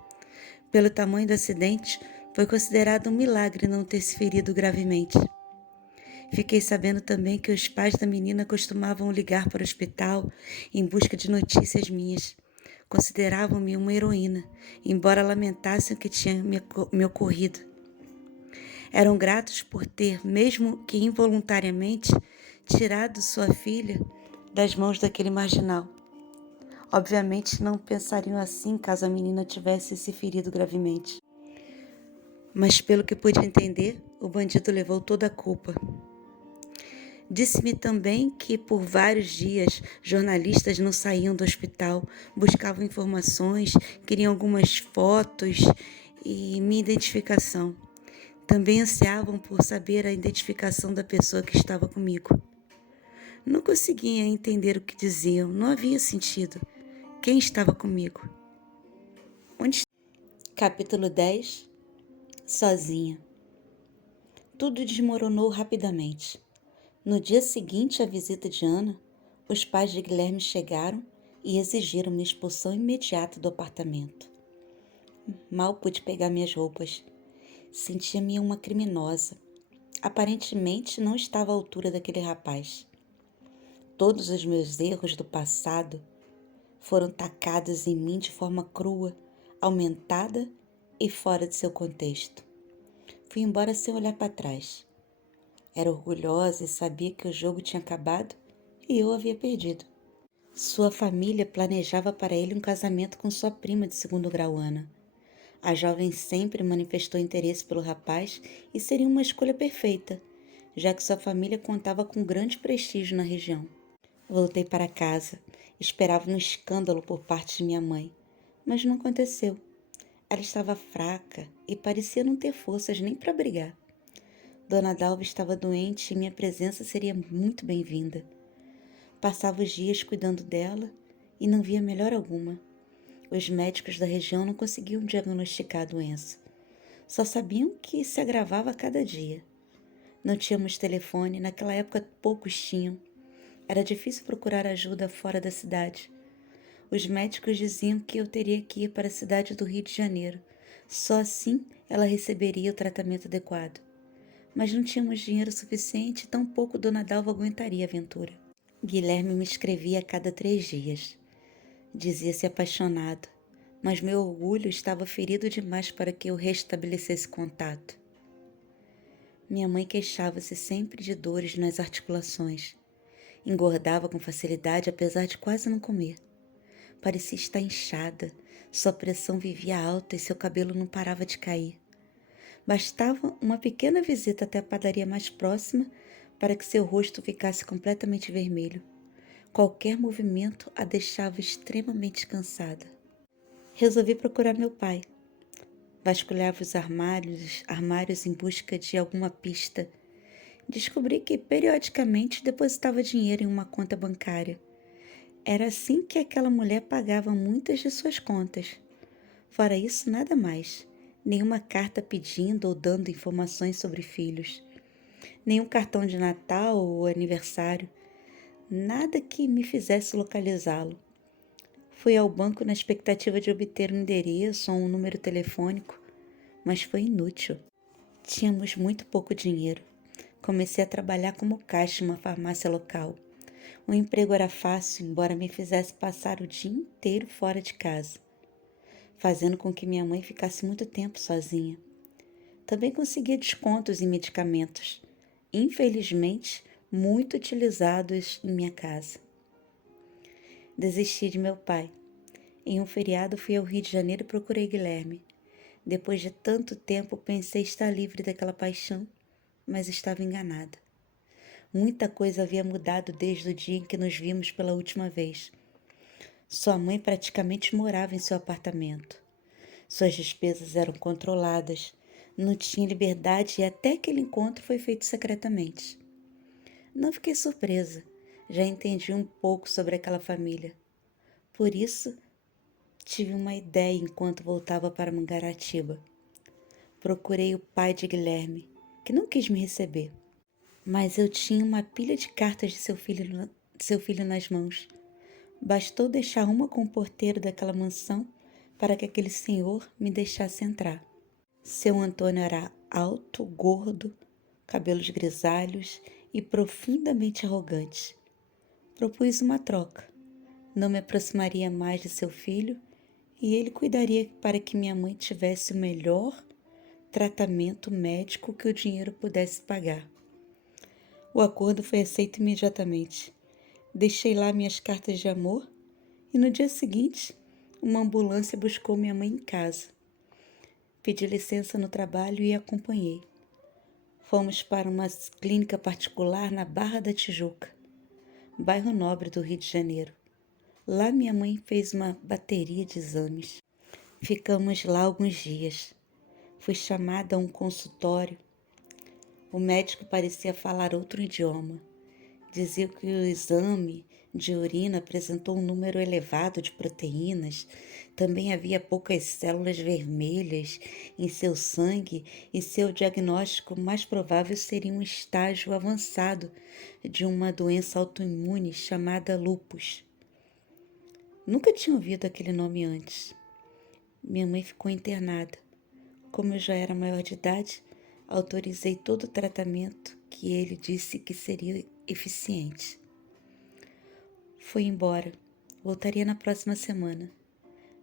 Pelo tamanho do acidente, foi considerado um milagre não ter se ferido gravemente. Fiquei sabendo também que os pais da menina costumavam ligar para o hospital em busca de notícias minhas. Consideravam-me uma heroína, embora lamentassem o que tinha me ocorrido. Eram gratos por ter, mesmo que involuntariamente, tirado sua filha das mãos daquele marginal. Obviamente não pensariam assim caso a menina tivesse se ferido gravemente. Mas pelo que pude entender, o bandido levou toda a culpa. Disse-me também que por vários dias jornalistas não saíam do hospital, buscavam informações, queriam algumas fotos e minha identificação. Também ansiavam por saber a identificação da pessoa que estava comigo. Não conseguia entender o que diziam, não havia sentido. Quem estava comigo? Capítulo 10. Sozinha. Tudo desmoronou rapidamente. No dia seguinte à visita de Ana, os pais de Guilherme chegaram e exigiram minha expulsão imediata do apartamento. Mal pude pegar minhas roupas. Sentia-me uma criminosa. Aparentemente não estava à altura daquele rapaz. Todos os meus erros do passado foram tacados em mim de forma crua, aumentada e fora de seu contexto. Fui embora sem olhar para trás. Era orgulhosa e sabia que o jogo tinha acabado e eu havia perdido. Sua família planejava para ele um casamento com sua prima de segundo grau, Ana. A jovem sempre manifestou interesse pelo rapaz e seria uma escolha perfeita, já que sua família contava com grande prestígio na região. Voltei para casa. Esperava um escândalo por parte de minha mãe, mas não aconteceu. Ela estava fraca e parecia não ter forças nem para brigar. Dona Dalva estava doente e minha presença seria muito bem-vinda. Passava os dias cuidando dela e não via melhora alguma. Os médicos da região não conseguiam diagnosticar a doença. Só sabiam que se agravava a cada dia. Não tínhamos telefone, naquela época poucos tinham. Era difícil procurar ajuda fora da cidade. Os médicos diziam que eu teria que ir para a cidade do Rio de Janeiro. Só assim ela receberia o tratamento adequado. Mas não tínhamos dinheiro suficiente e tampouco Dona Dalva aguentaria a aventura. Guilherme me escrevia a cada 3 dias. Dizia-se apaixonado, mas meu orgulho estava ferido demais para que eu restabelecesse contato. Minha mãe queixava-se sempre de dores nas articulações. Engordava com facilidade, apesar de quase não comer. Parecia estar inchada, sua pressão vivia alta e seu cabelo não parava de cair. Bastava uma pequena visita até a padaria mais próxima para que seu rosto ficasse completamente vermelho. Qualquer movimento a deixava extremamente cansada. Resolvi procurar meu pai. Vasculhava os armários em busca de alguma pista. Descobri que periodicamente depositava dinheiro em uma conta bancária. Era assim que aquela mulher pagava muitas de suas contas. Fora isso, nada mais. Nenhuma carta pedindo ou dando informações sobre filhos. Nenhum cartão de Natal ou aniversário. Nada que me fizesse localizá-lo. Fui ao banco na expectativa de obter um endereço ou um número telefônico, mas foi inútil. Tínhamos muito pouco dinheiro. Comecei a trabalhar como caixa em uma farmácia local. O emprego era fácil, embora me fizesse passar o dia inteiro fora de casa, fazendo com que minha mãe ficasse muito tempo sozinha. Também conseguia descontos em medicamentos, infelizmente muito utilizados em minha casa. Desisti de meu pai. Em um feriado fui ao Rio de Janeiro e procurei Guilherme. Depois de tanto tempo pensei estar livre daquela paixão, mas estava enganada. Muita coisa havia mudado desde o dia em que nos vimos pela última vez. Sua mãe praticamente morava em seu apartamento. Suas despesas eram controladas, não tinha liberdade e até aquele encontro foi feito secretamente. Não fiquei surpresa, já entendi um pouco sobre aquela família. Por isso, tive uma ideia enquanto voltava para Mangaratiba. Procurei o pai de Guilherme, que não quis me receber. Mas eu tinha uma pilha de cartas de seu filho nas mãos. Bastou deixar uma com o porteiro daquela mansão para que aquele senhor me deixasse entrar. Seu Antônio era alto, gordo, cabelos grisalhos e profundamente arrogante. Propus uma troca. Não me aproximaria mais de seu filho e ele cuidaria para que minha mãe tivesse o melhor tratamento médico que o dinheiro pudesse pagar. O acordo foi aceito imediatamente. Deixei lá minhas cartas de amor e no dia seguinte, uma ambulância buscou minha mãe em casa. Pedi licença no trabalho e a acompanhei. Fomos para uma clínica particular na Barra da Tijuca, bairro nobre do Rio de Janeiro. Lá minha mãe fez uma bateria de exames. Ficamos lá alguns dias. Fui chamada a um consultório. O médico parecia falar outro idioma. Dizia que o exame de urina apresentou um número elevado de proteínas. Também havia poucas células vermelhas em seu sangue e seu diagnóstico mais provável seria um estágio avançado de uma doença autoimune chamada lúpus. Nunca tinha ouvido aquele nome antes. Minha mãe ficou internada. Como eu já era maior de idade, autorizei todo o tratamento que ele disse que seria eficiente. Fui embora. Voltaria na próxima semana.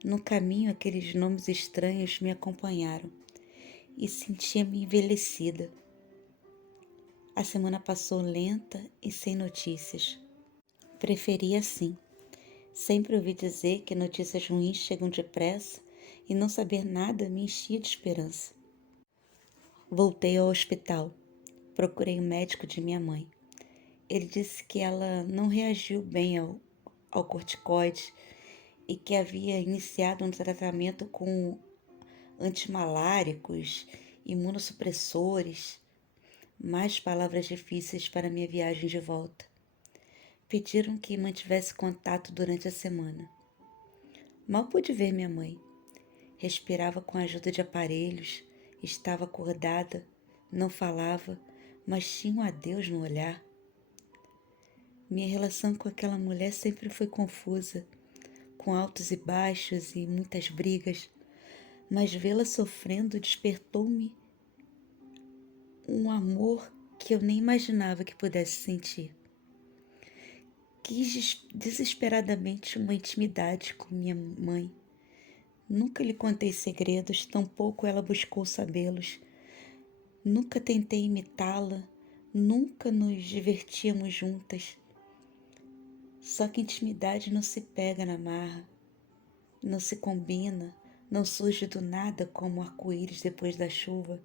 No caminho, aqueles nomes estranhos me acompanharam e sentia-me envelhecida. A semana passou lenta e sem notícias. Preferi assim. Sempre ouvi dizer que notícias ruins chegam depressa e não saber nada me enchia de esperança. Voltei ao hospital. Procurei o médico de minha mãe. Ele disse que ela não reagiu bem ao corticoide e que havia iniciado um tratamento com antimaláricos, imunossupressores. Mais palavras difíceis para minha viagem de volta. Pediram que mantivesse contato durante a semana. Mal pude ver minha mãe. Respirava com a ajuda de aparelhos, estava acordada, não falava, mas tinha um adeus no olhar. Minha relação com aquela mulher sempre foi confusa, com altos e baixos e muitas brigas, mas vê-la sofrendo despertou-me um amor que eu nem imaginava que pudesse sentir. Quis desesperadamente uma intimidade com minha mãe. Nunca lhe contei segredos, tampouco ela buscou sabê-los. Nunca tentei imitá-la, nunca nos divertíamos juntas. Só que intimidade não se pega na marra, não se combina, não surge do nada como arco-íris depois da chuva.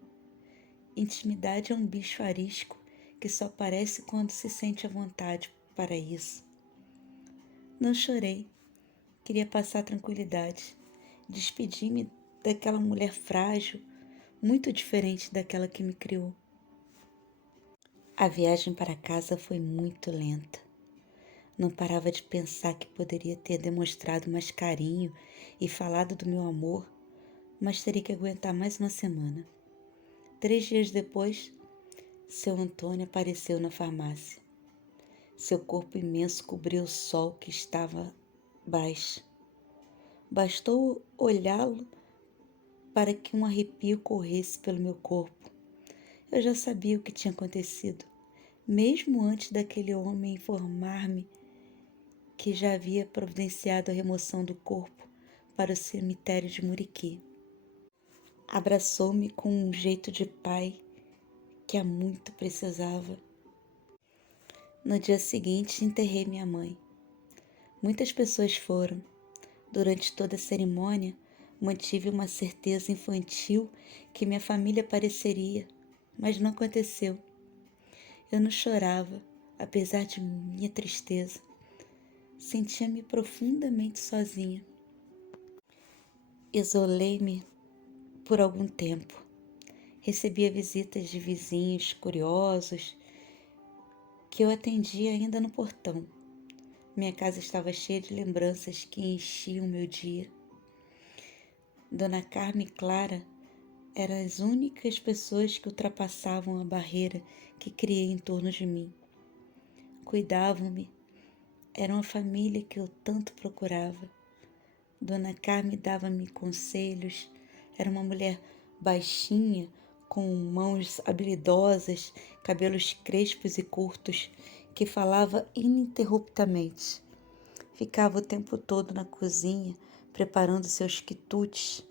Intimidade é um bicho arisco que só aparece quando se sente à vontade para isso. Não chorei, queria passar tranquilidade. Despedi-me daquela mulher frágil, muito diferente daquela que me criou. A viagem para casa foi muito lenta. Não parava de pensar que poderia ter demonstrado mais carinho e falado do meu amor, mas teria que aguentar mais uma semana. 3 dias depois, seu Antônio apareceu na farmácia. Seu corpo imenso cobriu o sol que estava baixo. Bastou olhá-lo para que um arrepio corresse pelo meu corpo. Eu já sabia o que tinha acontecido, mesmo antes daquele homem informar-me que já havia providenciado a remoção do corpo para o cemitério de Muriqui. Abraçou-me com um jeito de pai que há muito precisava. No dia seguinte, enterrei minha mãe. Muitas pessoas foram, Durante toda a cerimônia, mantive uma certeza infantil que minha família apareceria, mas não aconteceu. Eu não chorava, apesar de minha tristeza. Sentia-me profundamente sozinha. Isolei-me por algum tempo. Recebia visitas de vizinhos curiosos que eu atendia ainda no portão. Minha casa estava cheia de lembranças que enchiam meu dia. Dona Carmen e Clara eram as únicas pessoas que ultrapassavam a barreira que criei em torno de mim. Cuidavam-me, eram a família que eu tanto procurava. Dona Carmen dava-me conselhos, era uma mulher baixinha, com mãos habilidosas, cabelos crespos e curtos, que falava ininterruptamente. Ficava o tempo todo na cozinha, preparando seus quitutes,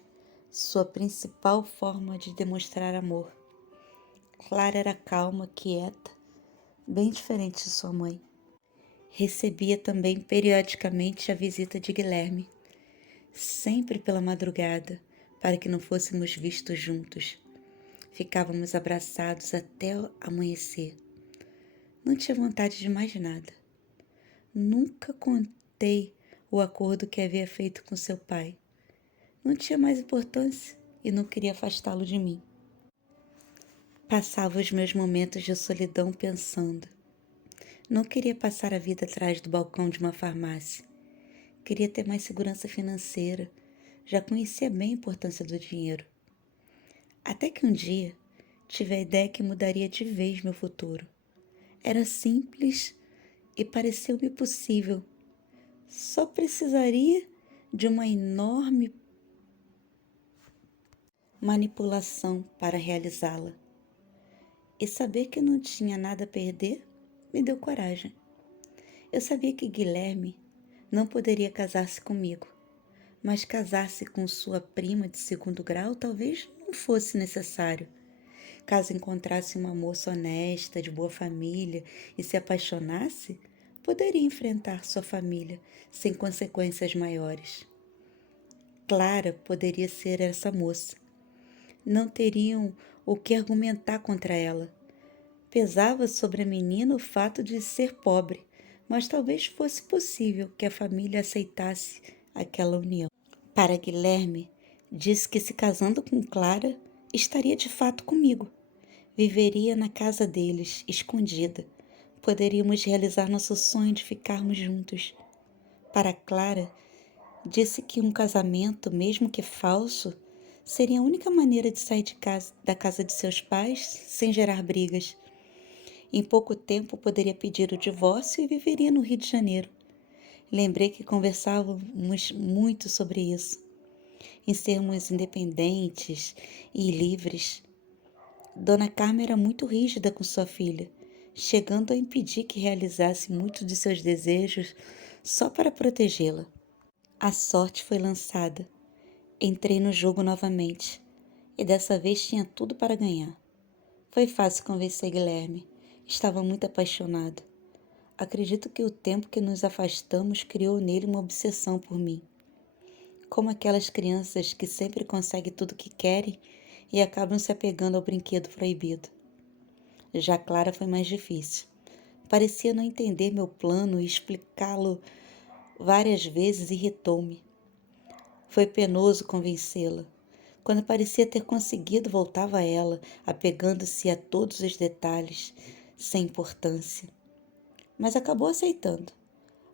sua principal forma de demonstrar amor. Clara era calma, quieta, bem diferente de sua mãe. Recebia também periodicamente a visita de Guilherme, sempre pela madrugada, para que não fôssemos vistos juntos. Ficávamos abraçados até amanhecer. Não tinha vontade de mais nada. Nunca contei o acordo que havia feito com seu pai. Não tinha mais importância e não queria afastá-lo de mim. Passava os meus momentos de solidão pensando. Não queria passar a vida atrás do balcão de uma farmácia. Queria ter mais segurança financeira. Já conhecia bem a importância do dinheiro. Até que um dia tive a ideia que mudaria de vez meu futuro. Era simples e pareceu-me possível. Só precisaria de uma enorme manipulação para realizá-la. E saber que não tinha nada a perder me deu coragem. Eu sabia que Guilherme não poderia casar-se comigo, mas casar-se com sua prima de segundo grau talvez não fosse necessário. Caso encontrasse uma moça honesta, de boa família e se apaixonasse, poderia enfrentar sua família sem consequências maiores. Clara poderia ser essa moça. Não teriam o que argumentar contra ela. Pesava sobre a menina o fato de ser pobre, mas talvez fosse possível que a família aceitasse aquela união. Para Guilherme, disse que se casando com Clara, estaria de fato comigo. Viveria na casa deles, escondida. Poderíamos realizar nosso sonho de ficarmos juntos. Para Clara, disse que um casamento, mesmo que falso, seria a única maneira de sair da casa de seus pais sem gerar brigas. Em pouco tempo poderia pedir o divórcio e viveria no Rio de Janeiro. Lembrei que conversávamos muito sobre isso, em sermos independentes e livres. Dona Carmen era muito rígida com sua filha, chegando a impedir que realizasse muitos de seus desejos só para protegê-la. A sorte foi lançada. Entrei no jogo novamente, e dessa vez tinha tudo para ganhar. Foi fácil convencer Guilherme. Estava muito apaixonado. Acredito que o tempo que nos afastamos criou nele uma obsessão por mim. Como aquelas crianças que sempre conseguem tudo o que querem e acabam se apegando ao brinquedo proibido. Já Clara foi mais difícil. Parecia não entender meu plano e explicá-lo várias vezes irritou-me. Foi penoso convencê-la. Quando parecia ter conseguido, voltava a ela, apegando-se a todos os detalhes, sem importância. Mas acabou aceitando.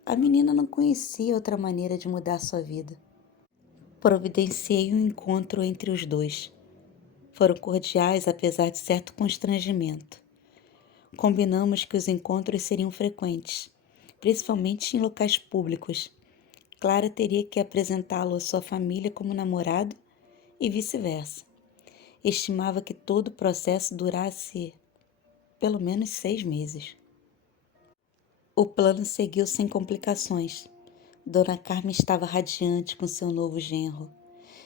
A menina não conhecia outra maneira de mudar sua vida. Providenciei um encontro entre os dois. Foram cordiais, apesar de certo constrangimento. Combinamos que os encontros seriam frequentes, principalmente em locais públicos. Clara teria que apresentá-lo à sua família como namorado e vice-versa. Estimava que todo o processo durasse pelo menos 6 meses. O plano seguiu sem complicações. Dona Carmen estava radiante com seu novo genro.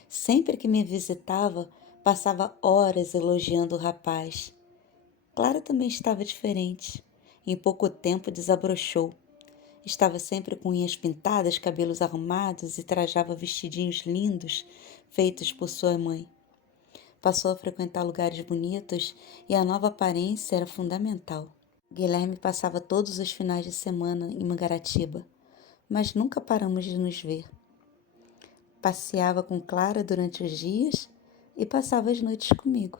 Sempre que me visitava, passava horas elogiando o rapaz. Clara também estava diferente. Em pouco tempo desabrochou. Estava sempre com unhas pintadas, cabelos arrumados e trajava vestidinhos lindos feitos por sua mãe. Passou a frequentar lugares bonitos e a nova aparência era fundamental. Guilherme passava todos os finais de semana em Mangaratiba, mas nunca paramos de nos ver. Passeava com Clara durante os dias e passava as noites comigo.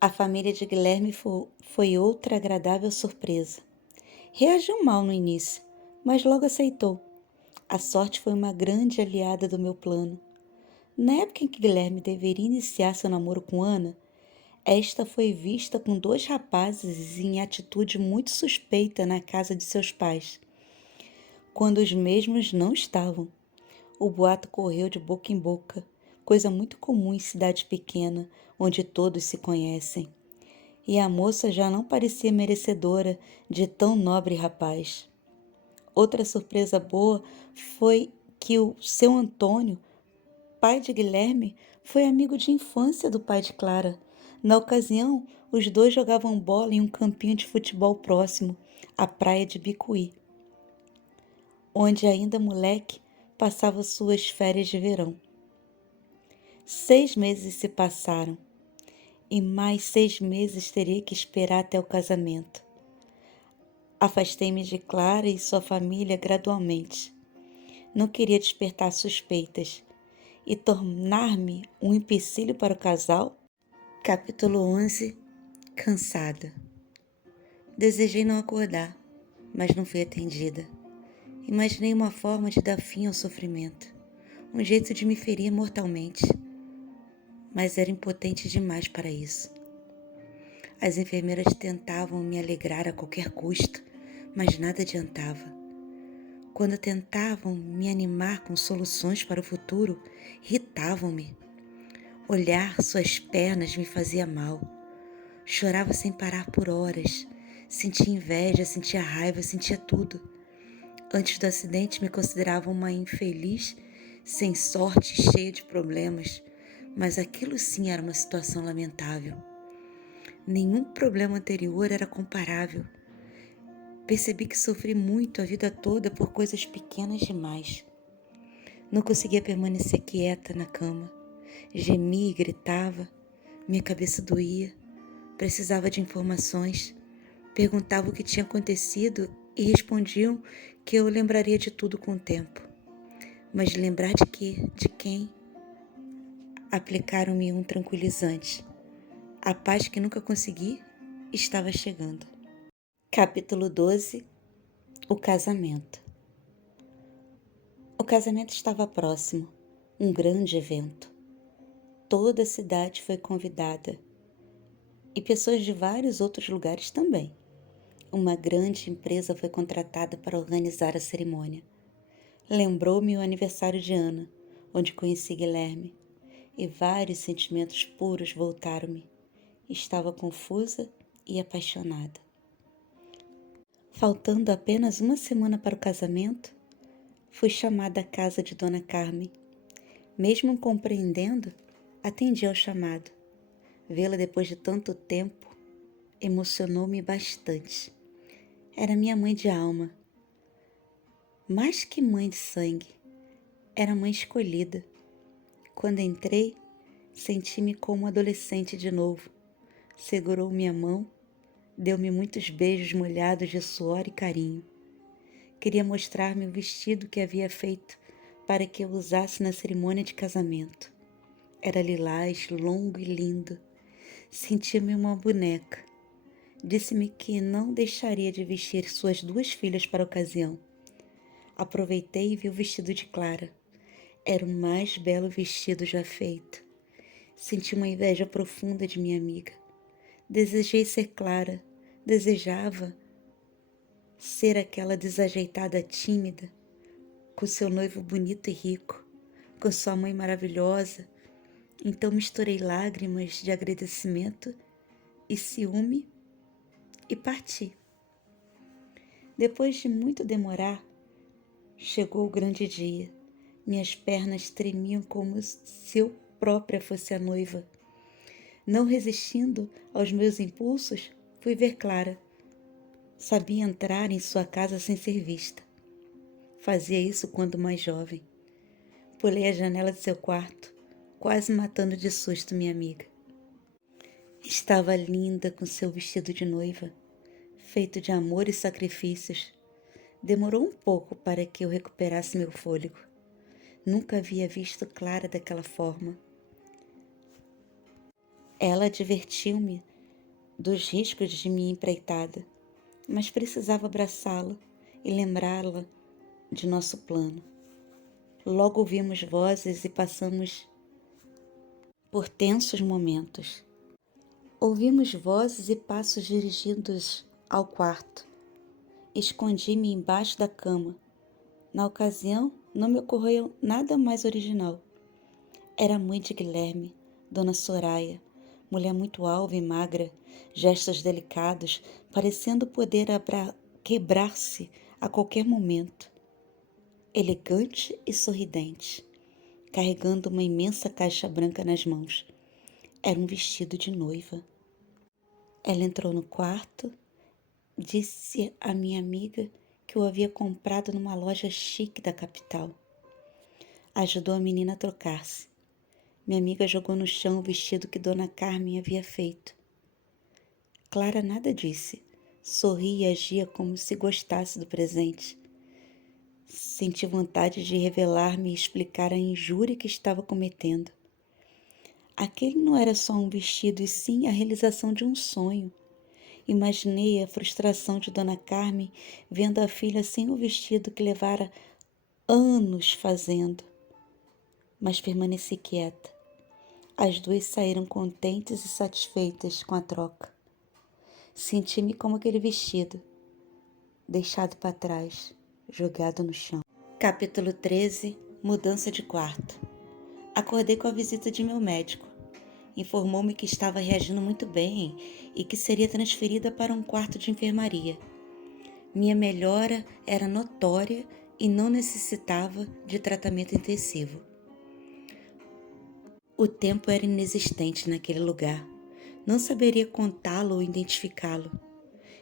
A família de Guilherme foi outra agradável surpresa. Reagiu mal no início, mas logo aceitou. A sorte foi uma grande aliada do meu plano. Na época em que Guilherme deveria iniciar seu namoro com Ana, esta foi vista com 2 rapazes em atitude muito suspeita na casa de seus pais, quando os mesmos não estavam. O boato correu de boca em boca, coisa muito comum em cidade pequena, onde todos se conhecem. E a moça já não parecia merecedora de tão nobre rapaz. Outra surpresa boa foi que o seu Antônio, pai de Guilherme, foi amigo de infância do pai de Clara. Na ocasião, os dois jogavam bola em um campinho de futebol próximo, à praia de Bicuí, onde ainda moleque passava suas férias de verão. 6 meses se passaram e mais 6 meses teria que esperar até o casamento. Afastei-me de Clara e sua família gradualmente. Não queria despertar suspeitas e tornar-me um empecilho para o casal. Capítulo 11. Cansada. Desejei não acordar, mas não fui atendida. Imaginei uma forma de dar fim ao sofrimento, um jeito de me ferir mortalmente, mas era impotente demais para isso. As enfermeiras tentavam me alegrar a qualquer custo, mas nada adiantava. Quando tentavam me animar com soluções para o futuro, irritavam-me. Olhar suas pernas me fazia mal. Chorava sem parar por horas. Sentia inveja, sentia raiva, sentia tudo. Antes do acidente me considerava uma infeliz, sem sorte, cheia de problemas. Mas aquilo sim era uma situação lamentável. Nenhum problema anterior era comparável. Percebi que sofri muito a vida toda por coisas pequenas demais. Não conseguia permanecer quieta na cama. Gemia e gritava. Minha cabeça doía. Precisava de informações. Perguntava o que tinha acontecido e respondiam que eu lembraria de tudo com o tempo. Mas lembrar de quê? De quem? Aplicaram-me um tranquilizante. A paz que nunca consegui estava chegando. Capítulo 12. O casamento. O casamento estava próximo, um grande evento. Toda a cidade foi convidada e pessoas de vários outros lugares também. Uma grande empresa foi contratada para organizar a cerimônia. Lembrou-me o aniversário de Ana, onde conheci Guilherme, e vários sentimentos puros voltaram-me. Estava confusa e apaixonada. Faltando apenas uma semana para o casamento, fui chamada à casa de Dona Carmen. Mesmo compreendendo, atendi ao chamado. Vê-la depois de tanto tempo emocionou-me bastante. Era minha mãe de alma. Mais que mãe de sangue, era mãe escolhida. Quando entrei, senti-me como adolescente de novo. Segurou minha mão, deu-me muitos beijos molhados de suor e carinho. Queria mostrar-me o vestido que havia feito para que eu usasse na cerimônia de casamento. Era lilás, longo e lindo. Sentia-me uma boneca. Disse-me que não deixaria de vestir suas 2 filhas para a ocasião. Aproveitei e vi o vestido de Clara. Era o mais belo vestido já feito. Senti uma inveja profunda de minha amiga. Desejei ser Clara. Desejava ser aquela desajeitada tímida, com seu noivo bonito e rico, com sua mãe maravilhosa. Então misturei lágrimas de agradecimento e ciúme e parti. Depois de muito demorar, chegou o grande dia. Minhas pernas tremiam como se eu própria fosse a noiva. Não resistindo aos meus impulsos, fui ver Clara. Sabia entrar em sua casa sem ser vista. Fazia isso quando mais jovem. Pulei a janela de seu quarto, quase matando de susto minha amiga. Estava linda com seu vestido de noiva, feito de amor e sacrifícios. Demorou um pouco para que eu recuperasse meu fôlego. Nunca havia visto Clara daquela forma. Ela advertiu-me dos riscos de minha empreitada, mas precisava abraçá-la e lembrá-la de nosso plano. Logo ouvimos vozes e passamos por tensos momentos. Ouvimos vozes e passos dirigidos ao quarto. Escondi-me embaixo da cama. Na ocasião, não me ocorreu nada mais original. Era a mãe de Guilherme, Dona Soraya, mulher muito alva e magra, gestos delicados, parecendo poder quebrar-se a qualquer momento. Elegante e sorridente, carregando uma imensa caixa branca nas mãos. Era um vestido de noiva. Ela entrou no quarto, disse à minha amiga que o havia comprado numa loja chique da capital. Ajudou a menina a trocar-se. Minha amiga jogou no chão o vestido que Dona Carmen havia feito. Clara nada disse. Sorria e agia como se gostasse do presente. Senti vontade de revelar-me e explicar a injúria que estava cometendo. Aquele não era só um vestido, e sim a realização de um sonho. Imaginei a frustração de Dona Carmen vendo a filha sem o vestido que levara anos fazendo. Mas permaneci quieta. As duas saíram contentes e satisfeitas com a troca. Senti-me como aquele vestido, deixado para trás, jogado no chão. Capítulo 13. Mudança de quarto. Acordei com a visita de meu médico. Informou-me que estava reagindo muito bem e que seria transferida para um quarto de enfermaria. Minha melhora era notória e não necessitava de tratamento intensivo. O tempo era inexistente naquele lugar. Não saberia contá-lo ou identificá-lo.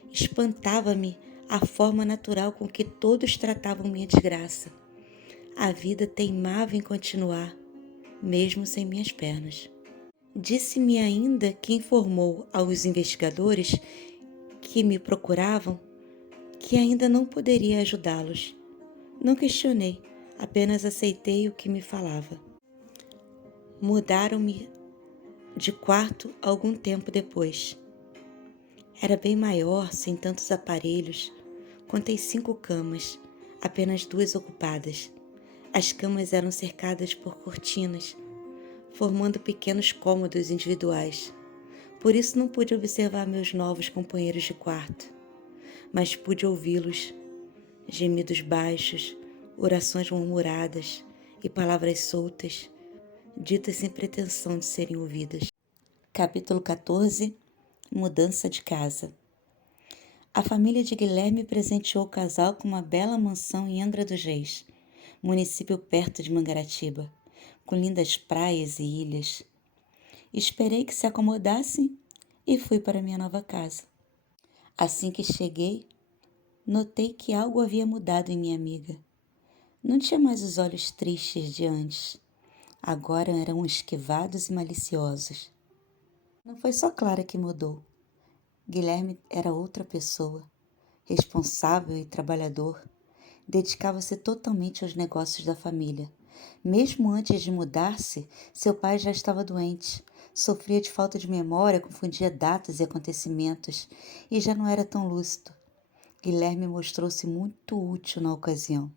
Espantava-me a forma natural com que todos tratavam minha desgraça. A vida teimava em continuar, mesmo sem minhas pernas. Disse-me ainda que informou aos investigadores que me procuravam que ainda não poderia ajudá-los. Não questionei, apenas aceitei o que me falava. Mudaram-me de quarto algum tempo depois. Era bem maior, sem tantos aparelhos. Contei 5 camas, apenas 2 ocupadas. As camas eram cercadas por cortinas, formando pequenos cômodos individuais. Por isso não pude observar meus novos companheiros de quarto, mas pude ouvi-los, gemidos baixos, orações murmuradas e palavras soltas, ditas sem pretensão de serem ouvidas. Capítulo 14. Mudança de casa. A família de Guilherme presenteou o casal com uma bela mansão em Angra dos Reis, município perto de Mangaratiba, com lindas praias e ilhas. Esperei que se acomodassem e fui para minha nova casa. Assim que cheguei, notei que algo havia mudado em minha amiga. Não tinha mais os olhos tristes de antes. Agora eram esquivados e maliciosos. Não foi só Clara que mudou. Guilherme era outra pessoa, responsável e trabalhador. Dedicava-se totalmente aos negócios da família. Mesmo antes de mudar-se, seu pai já estava doente. Sofria de falta de memória, confundia datas e acontecimentos e já não era tão lúcido. Guilherme mostrou-se muito útil na ocasião.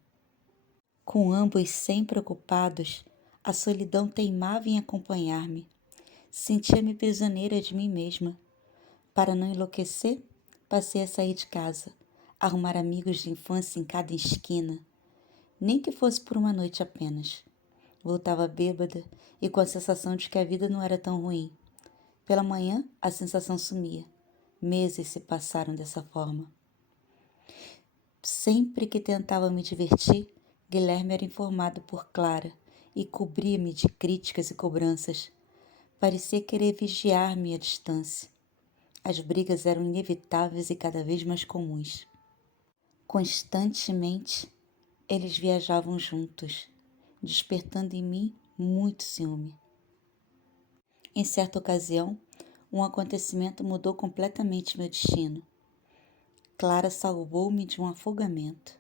Com ambos sempre ocupados, a solidão teimava em acompanhar-me. Sentia-me prisioneira de mim mesma. Para não enlouquecer, passei a sair de casa, arrumar amigos de infância em cada esquina, nem que fosse por uma noite apenas. Voltava bêbada e com a sensação de que a vida não era tão ruim. Pela manhã, a sensação sumia. Meses se passaram dessa forma. Sempre que tentava me divertir, Guilherme era informado por Clara e cobria-me de críticas e cobranças. Parecia querer vigiar-me à distância. As brigas eram inevitáveis e cada vez mais comuns. Constantemente, eles viajavam juntos, despertando em mim muito ciúme. Em certa ocasião, um acontecimento mudou completamente meu destino. Clara salvou-me de um afogamento.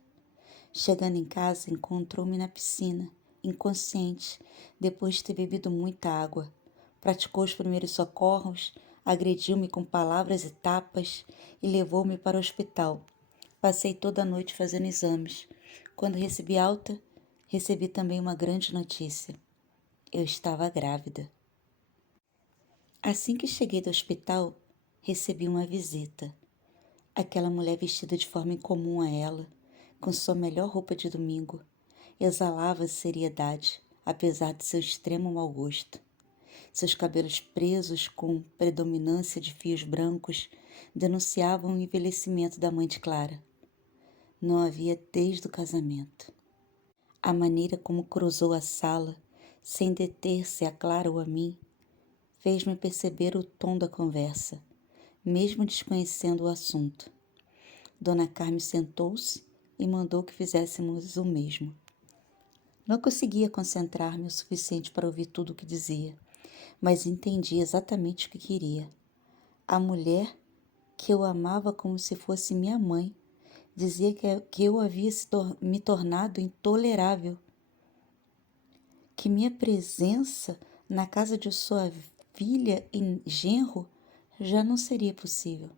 Chegando em casa, encontrou-me na piscina, inconsciente, depois de ter bebido muita água. Praticou os primeiros socorros, agrediu-me com palavras e tapas e levou-me para o hospital. Passei toda a noite fazendo exames. Quando recebi alta, recebi também uma grande notícia. Eu estava grávida. Assim que cheguei do hospital, recebi uma visita. Aquela mulher vestida de forma incomum a ela, com sua melhor roupa de domingo, exalava seriedade, apesar de seu extremo mau gosto. Seus cabelos presos com predominância de fios brancos denunciavam o envelhecimento da mãe de Clara. Não havia desde o casamento. A maneira como cruzou a sala, sem deter-se a Clara ou a mim, fez-me perceber o tom da conversa, mesmo desconhecendo o assunto. Dona Carme sentou-se e mandou que fizéssemos o mesmo. Não conseguia concentrar-me o suficiente para ouvir tudo o que dizia, mas entendi exatamente o que queria. A mulher, que eu amava como se fosse minha mãe, dizia que eu havia me tornado intolerável, que minha presença na casa de sua filha e genro já não seria possível.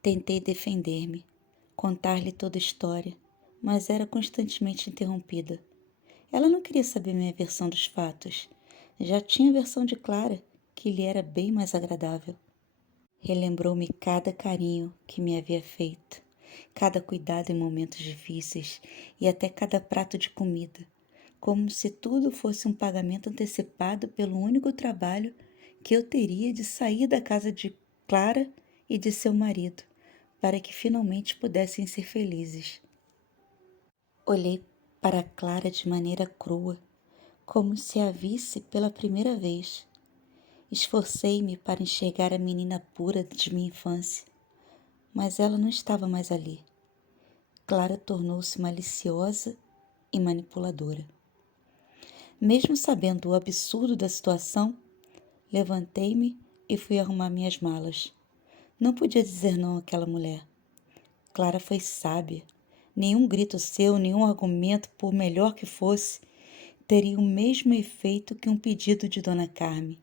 Tentei defender-me, contar-lhe toda a história, mas era constantemente interrompida. Ela não queria saber minha versão dos fatos. Já tinha a versão de Clara, que lhe era bem mais agradável. Relembrou-me cada carinho que me havia feito, cada cuidado em momentos difíceis e até cada prato de comida, como se tudo fosse um pagamento antecipado pelo único trabalho que eu teria de sair da casa de Clara e de seu marido, para que finalmente pudessem ser felizes. Olhei para Clara de maneira crua, como se a visse pela primeira vez. Esforcei-me para enxergar a menina pura de minha infância, mas ela não estava mais ali. Clara tornou-se maliciosa e manipuladora. Mesmo sabendo o absurdo da situação, levantei-me e fui arrumar minhas malas. Não podia dizer não àquela mulher. Clara foi sábia. Nenhum grito seu, nenhum argumento, por melhor que fosse, teria o mesmo efeito que um pedido de Dona Carme.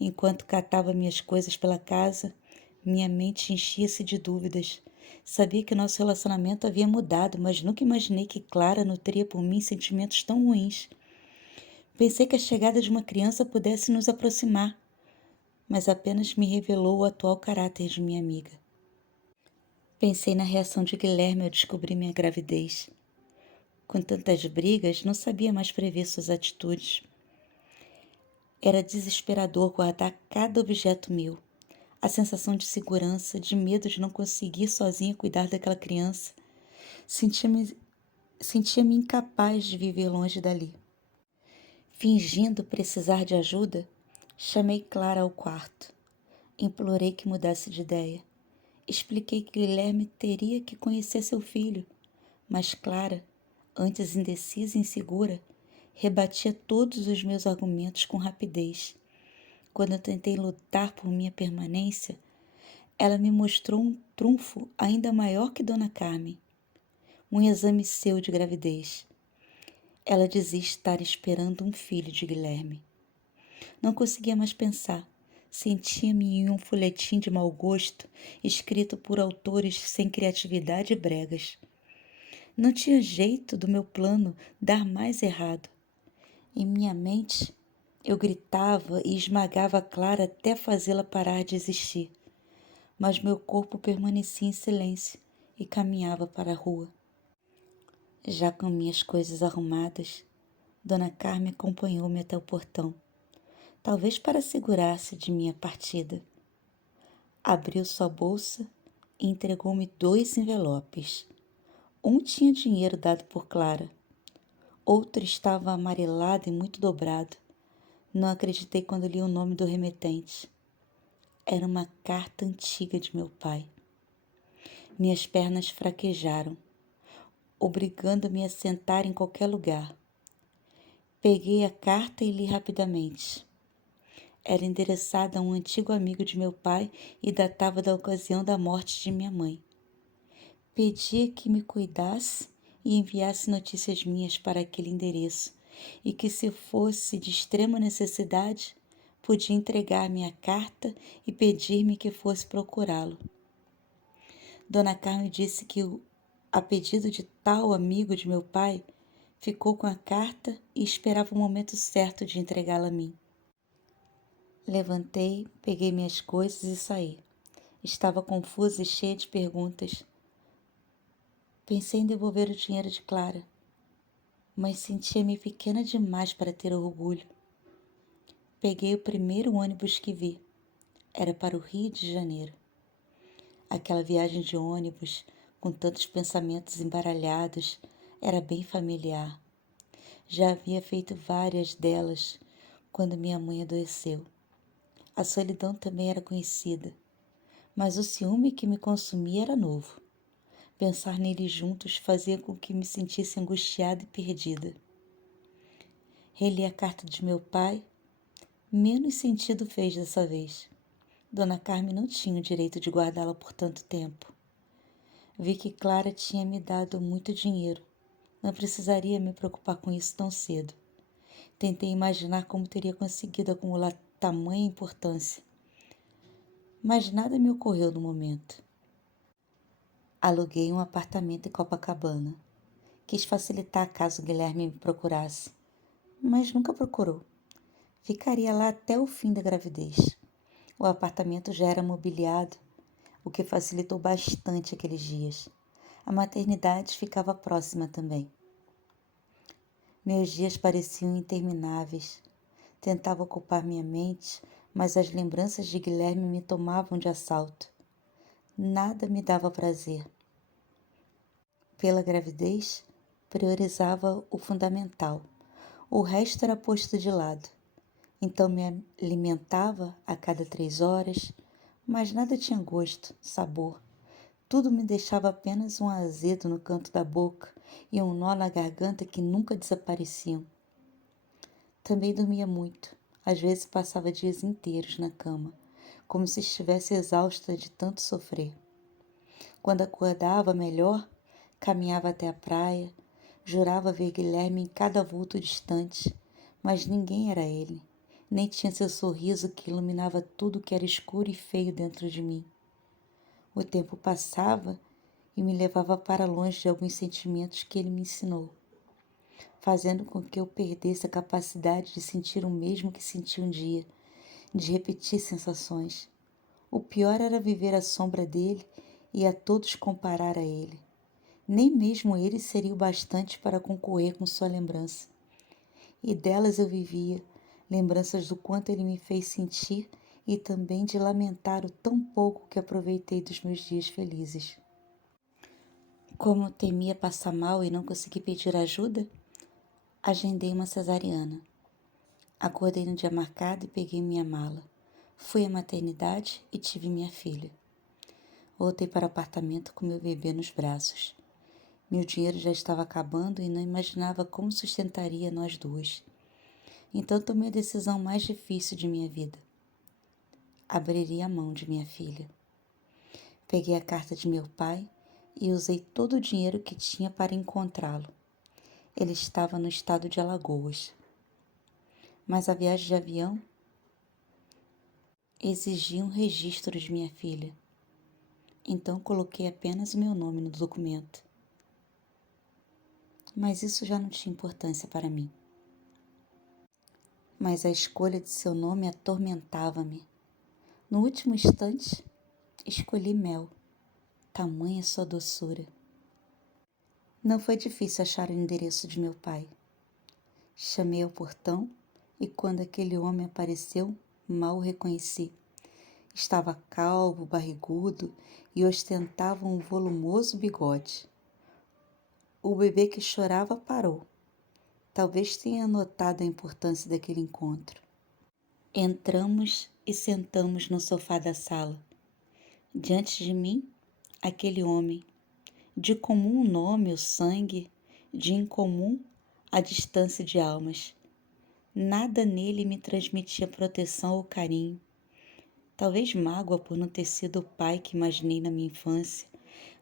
Enquanto catava minhas coisas pela casa, minha mente enchia-se de dúvidas. Sabia que nosso relacionamento havia mudado, mas nunca imaginei que Clara nutria por mim sentimentos tão ruins. Pensei que a chegada de uma criança pudesse nos aproximar, mas apenas me revelou o atual caráter de minha amiga. Pensei na reação de Guilherme ao descobrir minha gravidez. Com tantas brigas, não sabia mais prever suas atitudes. Era desesperador guardar cada objeto meu. A sensação de segurança, de medo de não conseguir sozinha cuidar daquela criança. Sentia-me incapaz de viver longe dali. Fingindo precisar de ajuda, chamei Clara ao quarto. Implorei que mudasse de ideia. Expliquei que Guilherme teria que conhecer seu filho, mas Clara, antes indecisa e insegura, rebatia todos os meus argumentos com rapidez. Quando eu tentei lutar por minha permanência, ela me mostrou um trunfo ainda maior que Dona Carmen. Um exame seu de gravidez. Ela dizia estar esperando um filho de Guilherme. Não conseguia mais pensar. Sentia-me em um folhetim de mau gosto, escrito por autores sem criatividade e bregas. Não tinha jeito do meu plano dar mais errado. Em minha mente, eu gritava e esmagava a Clara até fazê-la parar de existir. Mas meu corpo permanecia em silêncio e caminhava para a rua. Já com minhas coisas arrumadas, Dona Carme acompanhou-me até o portão, talvez para assegurar-se de minha partida. Abriu sua bolsa e entregou-me 2 envelopes. Um tinha dinheiro dado por Clara. Outro estava amarelado e muito dobrado. Não acreditei quando li o nome do remetente. Era uma carta antiga de meu pai. Minhas pernas fraquejaram, obrigando-me a sentar em qualquer lugar. Peguei a carta e li rapidamente. Era endereçada a um antigo amigo de meu pai e datava da ocasião da morte de minha mãe. Pedia que me cuidasse e enviasse notícias minhas para aquele endereço, e que, se fosse de extrema necessidade, podia entregar-me a carta e pedir-me que fosse procurá-lo. Dona Carmen disse que, a pedido de tal amigo de meu pai, ficou com a carta e esperava o momento certo de entregá-la a mim. Levantei, peguei minhas coisas e saí. Estava confusa e cheia de perguntas. Pensei em devolver o dinheiro de Clara, mas sentia-me pequena demais para ter orgulho. Peguei o primeiro ônibus que vi. Era para o Rio de Janeiro. Aquela viagem de ônibus, com tantos pensamentos embaralhados, era bem familiar. Já havia feito várias delas quando minha mãe adoeceu. A solidão também era conhecida, mas o ciúme que me consumia era novo. Pensar neles juntos fazia com que me sentisse angustiada e perdida. Reli a carta de meu pai. Menos sentido fez dessa vez. Dona Carmen não tinha o direito de guardá-la por tanto tempo. Vi que Clara tinha me dado muito dinheiro. Não precisaria me preocupar com isso tão cedo. Tentei imaginar como teria conseguido acumular tamanha importância. Mas nada me ocorreu no momento. Aluguei um apartamento em Copacabana. Quis facilitar caso Guilherme me procurasse, mas nunca procurou. Ficaria lá até o fim da gravidez. O apartamento já era mobiliado, o que facilitou bastante aqueles dias. A maternidade ficava próxima também. Meus dias pareciam intermináveis. Tentava ocupar minha mente, mas as lembranças de Guilherme me tomavam de assalto. Nada me dava prazer. Pela gravidez, priorizava o fundamental. O resto era posto de lado. Então me alimentava a cada 3 horas, mas nada tinha gosto, sabor. Tudo me deixava apenas um azedo no canto da boca e um nó na garganta que nunca desapareciam. Também dormia muito. Às vezes passava dias inteiros na cama, como se estivesse exausta de tanto sofrer. Quando acordava melhor, caminhava até a praia, jurava ver Guilherme em cada vulto distante, mas ninguém era ele, nem tinha seu sorriso que iluminava tudo que era escuro e feio dentro de mim. O tempo passava e me levava para longe de alguns sentimentos que ele me ensinou, fazendo com que eu perdesse a capacidade de sentir o mesmo que senti um dia, de repetir sensações. O pior era viver à sombra dele e a todos comparar a ele. Nem mesmo ele seria o bastante para concorrer com sua lembrança. E delas eu vivia, lembranças do quanto ele me fez sentir e também de lamentar o tão pouco que aproveitei dos meus dias felizes. Como temia passar mal e não consegui pedir ajuda, agendei uma cesariana. Acordei no dia marcado e peguei minha mala. Fui à maternidade e tive minha filha. Voltei para o apartamento com meu bebê nos braços. Meu dinheiro já estava acabando e não imaginava como sustentaria nós duas. Então tomei a decisão mais difícil de minha vida. Abriria a mão de minha filha. Peguei a carta de meu pai e usei todo o dinheiro que tinha para encontrá-lo. Ele estava no estado de Alagoas. Mas a viagem de avião exigia um registro de minha filha. Então coloquei apenas o meu nome no documento. Mas isso já não tinha importância para mim. Mas a escolha de seu nome atormentava-me. No último instante, escolhi Mel. Tamanha sua doçura. Não foi difícil achar o endereço de meu pai. Chamei ao portão e quando aquele homem apareceu, mal o reconheci. Estava calvo, barrigudo e ostentava um volumoso bigode. O bebê que chorava parou. Talvez tenha notado a importância daquele encontro. Entramos e sentamos no sofá da sala. Diante de mim, aquele homem, de comum nome o sangue, de incomum a distância de almas. Nada nele me transmitia proteção ou carinho. Talvez mágoa por não ter sido o pai que imaginei na minha infância,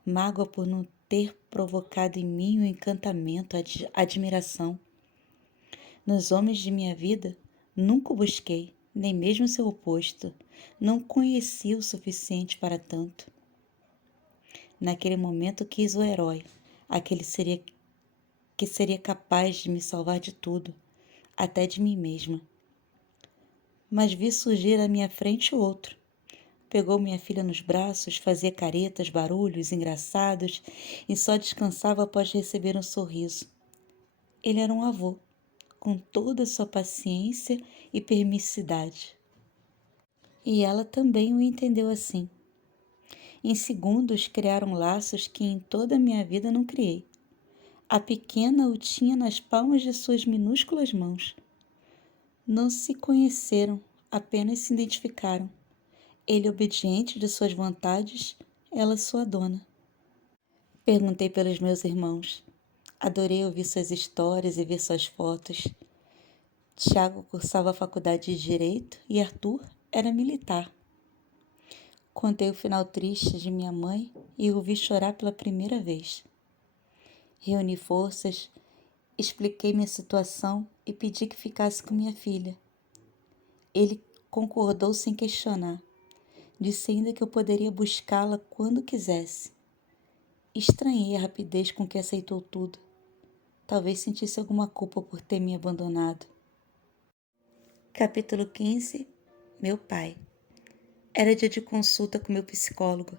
mágoa por não ter provocado em mim o encantamento, a admiração. Nos homens de minha vida, nunca o busquei, nem mesmo seu oposto. Não conheci o suficiente para tanto. Naquele momento quis o herói, aquele que seria capaz de me salvar de tudo, até de mim mesma. Mas vi surgir à minha frente o outro. Pegou minha filha nos braços, fazia caretas, barulhos engraçados e só descansava após receber um sorriso. Ele era um avô, com toda a sua paciência e permissividade. E ela também o entendeu assim. Em segundos criaram laços que em toda a minha vida não criei. A pequena o tinha nas palmas de suas minúsculas mãos. Não se conheceram, apenas se identificaram. Ele obediente de suas vontades, ela sua dona. Perguntei pelos meus irmãos. Adorei ouvir suas histórias e ver suas fotos. Tiago cursava a faculdade de Direito e Arthur era militar. Contei o final triste de minha mãe e o vi chorar pela primeira vez. Reuni forças, expliquei minha situação e pedi que ficasse com minha filha. Ele concordou sem questionar. Disse ainda que eu poderia buscá-la quando quisesse. Estranhei a rapidez com que aceitou tudo. Talvez sentisse alguma culpa por ter me abandonado. Capítulo 15. Meu pai. Era dia de consulta com meu psicólogo.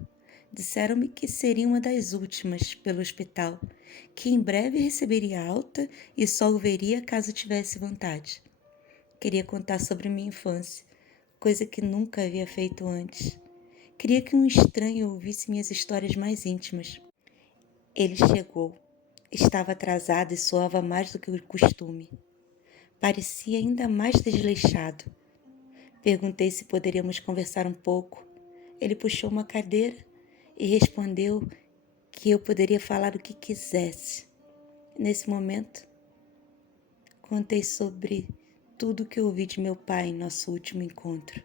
Disseram-me que seria uma das últimas pelo hospital, que em breve receberia alta e só o veria caso tivesse vontade. Queria contar sobre minha infância, coisa que nunca havia feito antes. Queria que um estranho ouvisse minhas histórias mais íntimas. Ele chegou. Estava atrasado e soava mais do que o costume. Parecia ainda mais desleixado. Perguntei se poderíamos conversar um pouco. Ele puxou uma cadeira e respondeu que eu poderia falar o que quisesse. Nesse momento, contei sobre tudo o que ouvi de meu pai em nosso último encontro.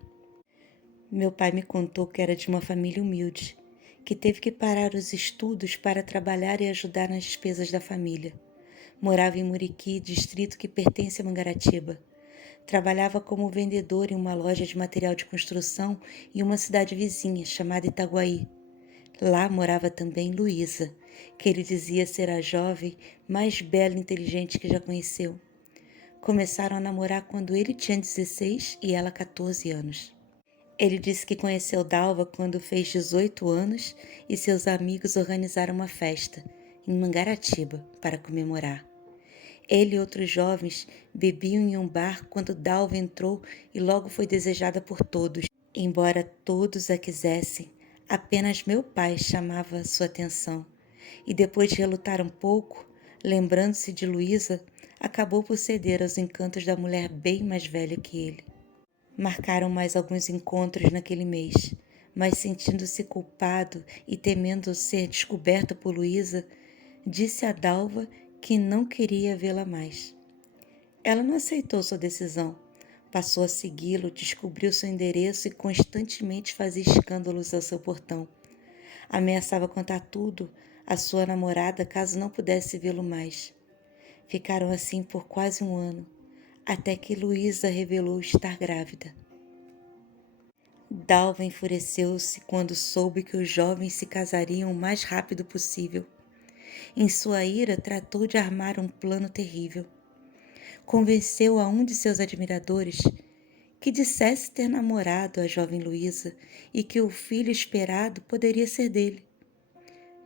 Meu pai me contou que era de uma família humilde, que teve que parar os estudos para trabalhar e ajudar nas despesas da família. Morava em Muriqui, distrito que pertence a Mangaratiba. Trabalhava como vendedor em uma loja de material de construção em uma cidade vizinha chamada Itaguaí. Lá morava também Luísa, que ele dizia ser a jovem mais bela e inteligente que já conheceu. Começaram a namorar quando ele tinha 16 e ela 14 anos. Ele disse que conheceu Dalva quando fez 18 anos e seus amigos organizaram uma festa em Mangaratiba para comemorar. Ele e outros jovens bebiam em um bar quando Dalva entrou e logo foi desejada por todos. Embora todos a quisessem, apenas meu pai chamava sua atenção. E depois de relutar um pouco, lembrando-se de Luísa, acabou por ceder aos encantos da mulher bem mais velha que ele. Marcaram mais alguns encontros naquele mês, mas sentindo-se culpado e temendo ser descoberto por Luísa, disse a Dalva que não queria vê-la mais. Ela não aceitou sua decisão. Passou a segui-lo, descobriu seu endereço e constantemente fazia escândalos ao seu portão. Ameaçava contar tudo à sua namorada caso não pudesse vê-lo mais. Ficaram assim por quase um ano, até que Luísa revelou estar grávida. Dalva enfureceu-se quando soube que os jovens se casariam o mais rápido possível. Em sua ira, tratou de armar um plano terrível. Convenceu a um de seus admiradores que dissesse ter namorado a jovem Luísa e que o filho esperado poderia ser dele.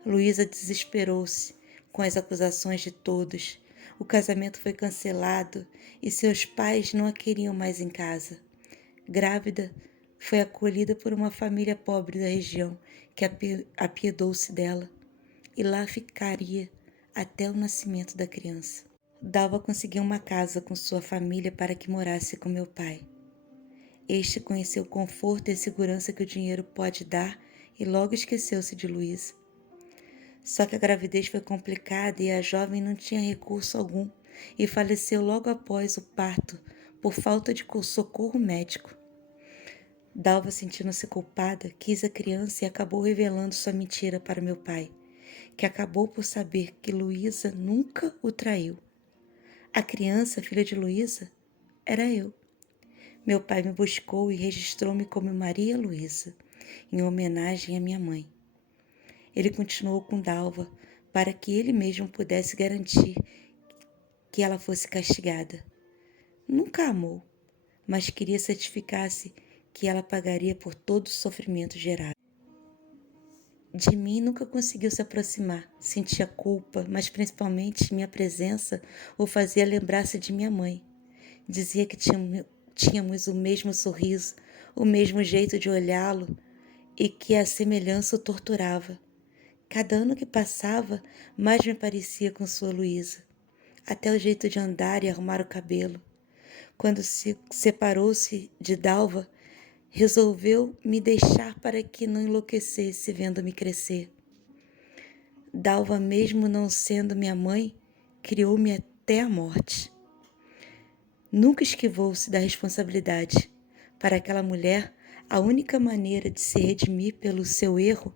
Luísa desesperou-se com as acusações de todos. O casamento foi cancelado e seus pais não a queriam mais em casa. Grávida, foi acolhida por uma família pobre da região que apiedou-se dela e lá ficaria até o nascimento da criança. Dalva conseguiu uma casa com sua família para que morasse com meu pai. este conheceu o conforto e a segurança que o dinheiro pode dar e logo esqueceu-se de Luísa. Só que a gravidez foi complicada e a jovem não tinha recurso algum e faleceu logo após o parto por falta de socorro médico. Dalva, sentindo-se culpada, quis a criança e acabou revelando sua mentira para meu pai, que acabou por saber que Luísa nunca o traiu. A criança, filha de Luísa, era eu. Meu pai me buscou e registrou-me como Maria Luísa, em homenagem à minha mãe. Ele continuou com Dalva para que ele mesmo pudesse garantir que ela fosse castigada. Nunca a amou, mas queria certificar-se que ela pagaria por todo o sofrimento gerado. De mim nunca conseguiu se aproximar, sentia culpa, mas principalmente minha presença o fazia lembrar-se de minha mãe. Dizia que tínhamos o mesmo sorriso, o mesmo jeito de olhá-lo e que a semelhança o torturava. Cada ano que passava, mais me parecia com sua Luísa. Até o jeito de andar e arrumar o cabelo. Quando se separou-se de Dalva, resolveu me deixar para que não enlouquecesse vendo-me crescer. Dalva, mesmo não sendo minha mãe, criou-me até a morte. Nunca esquivou-se da responsabilidade. Para aquela mulher, a única maneira de se redimir pelo seu erro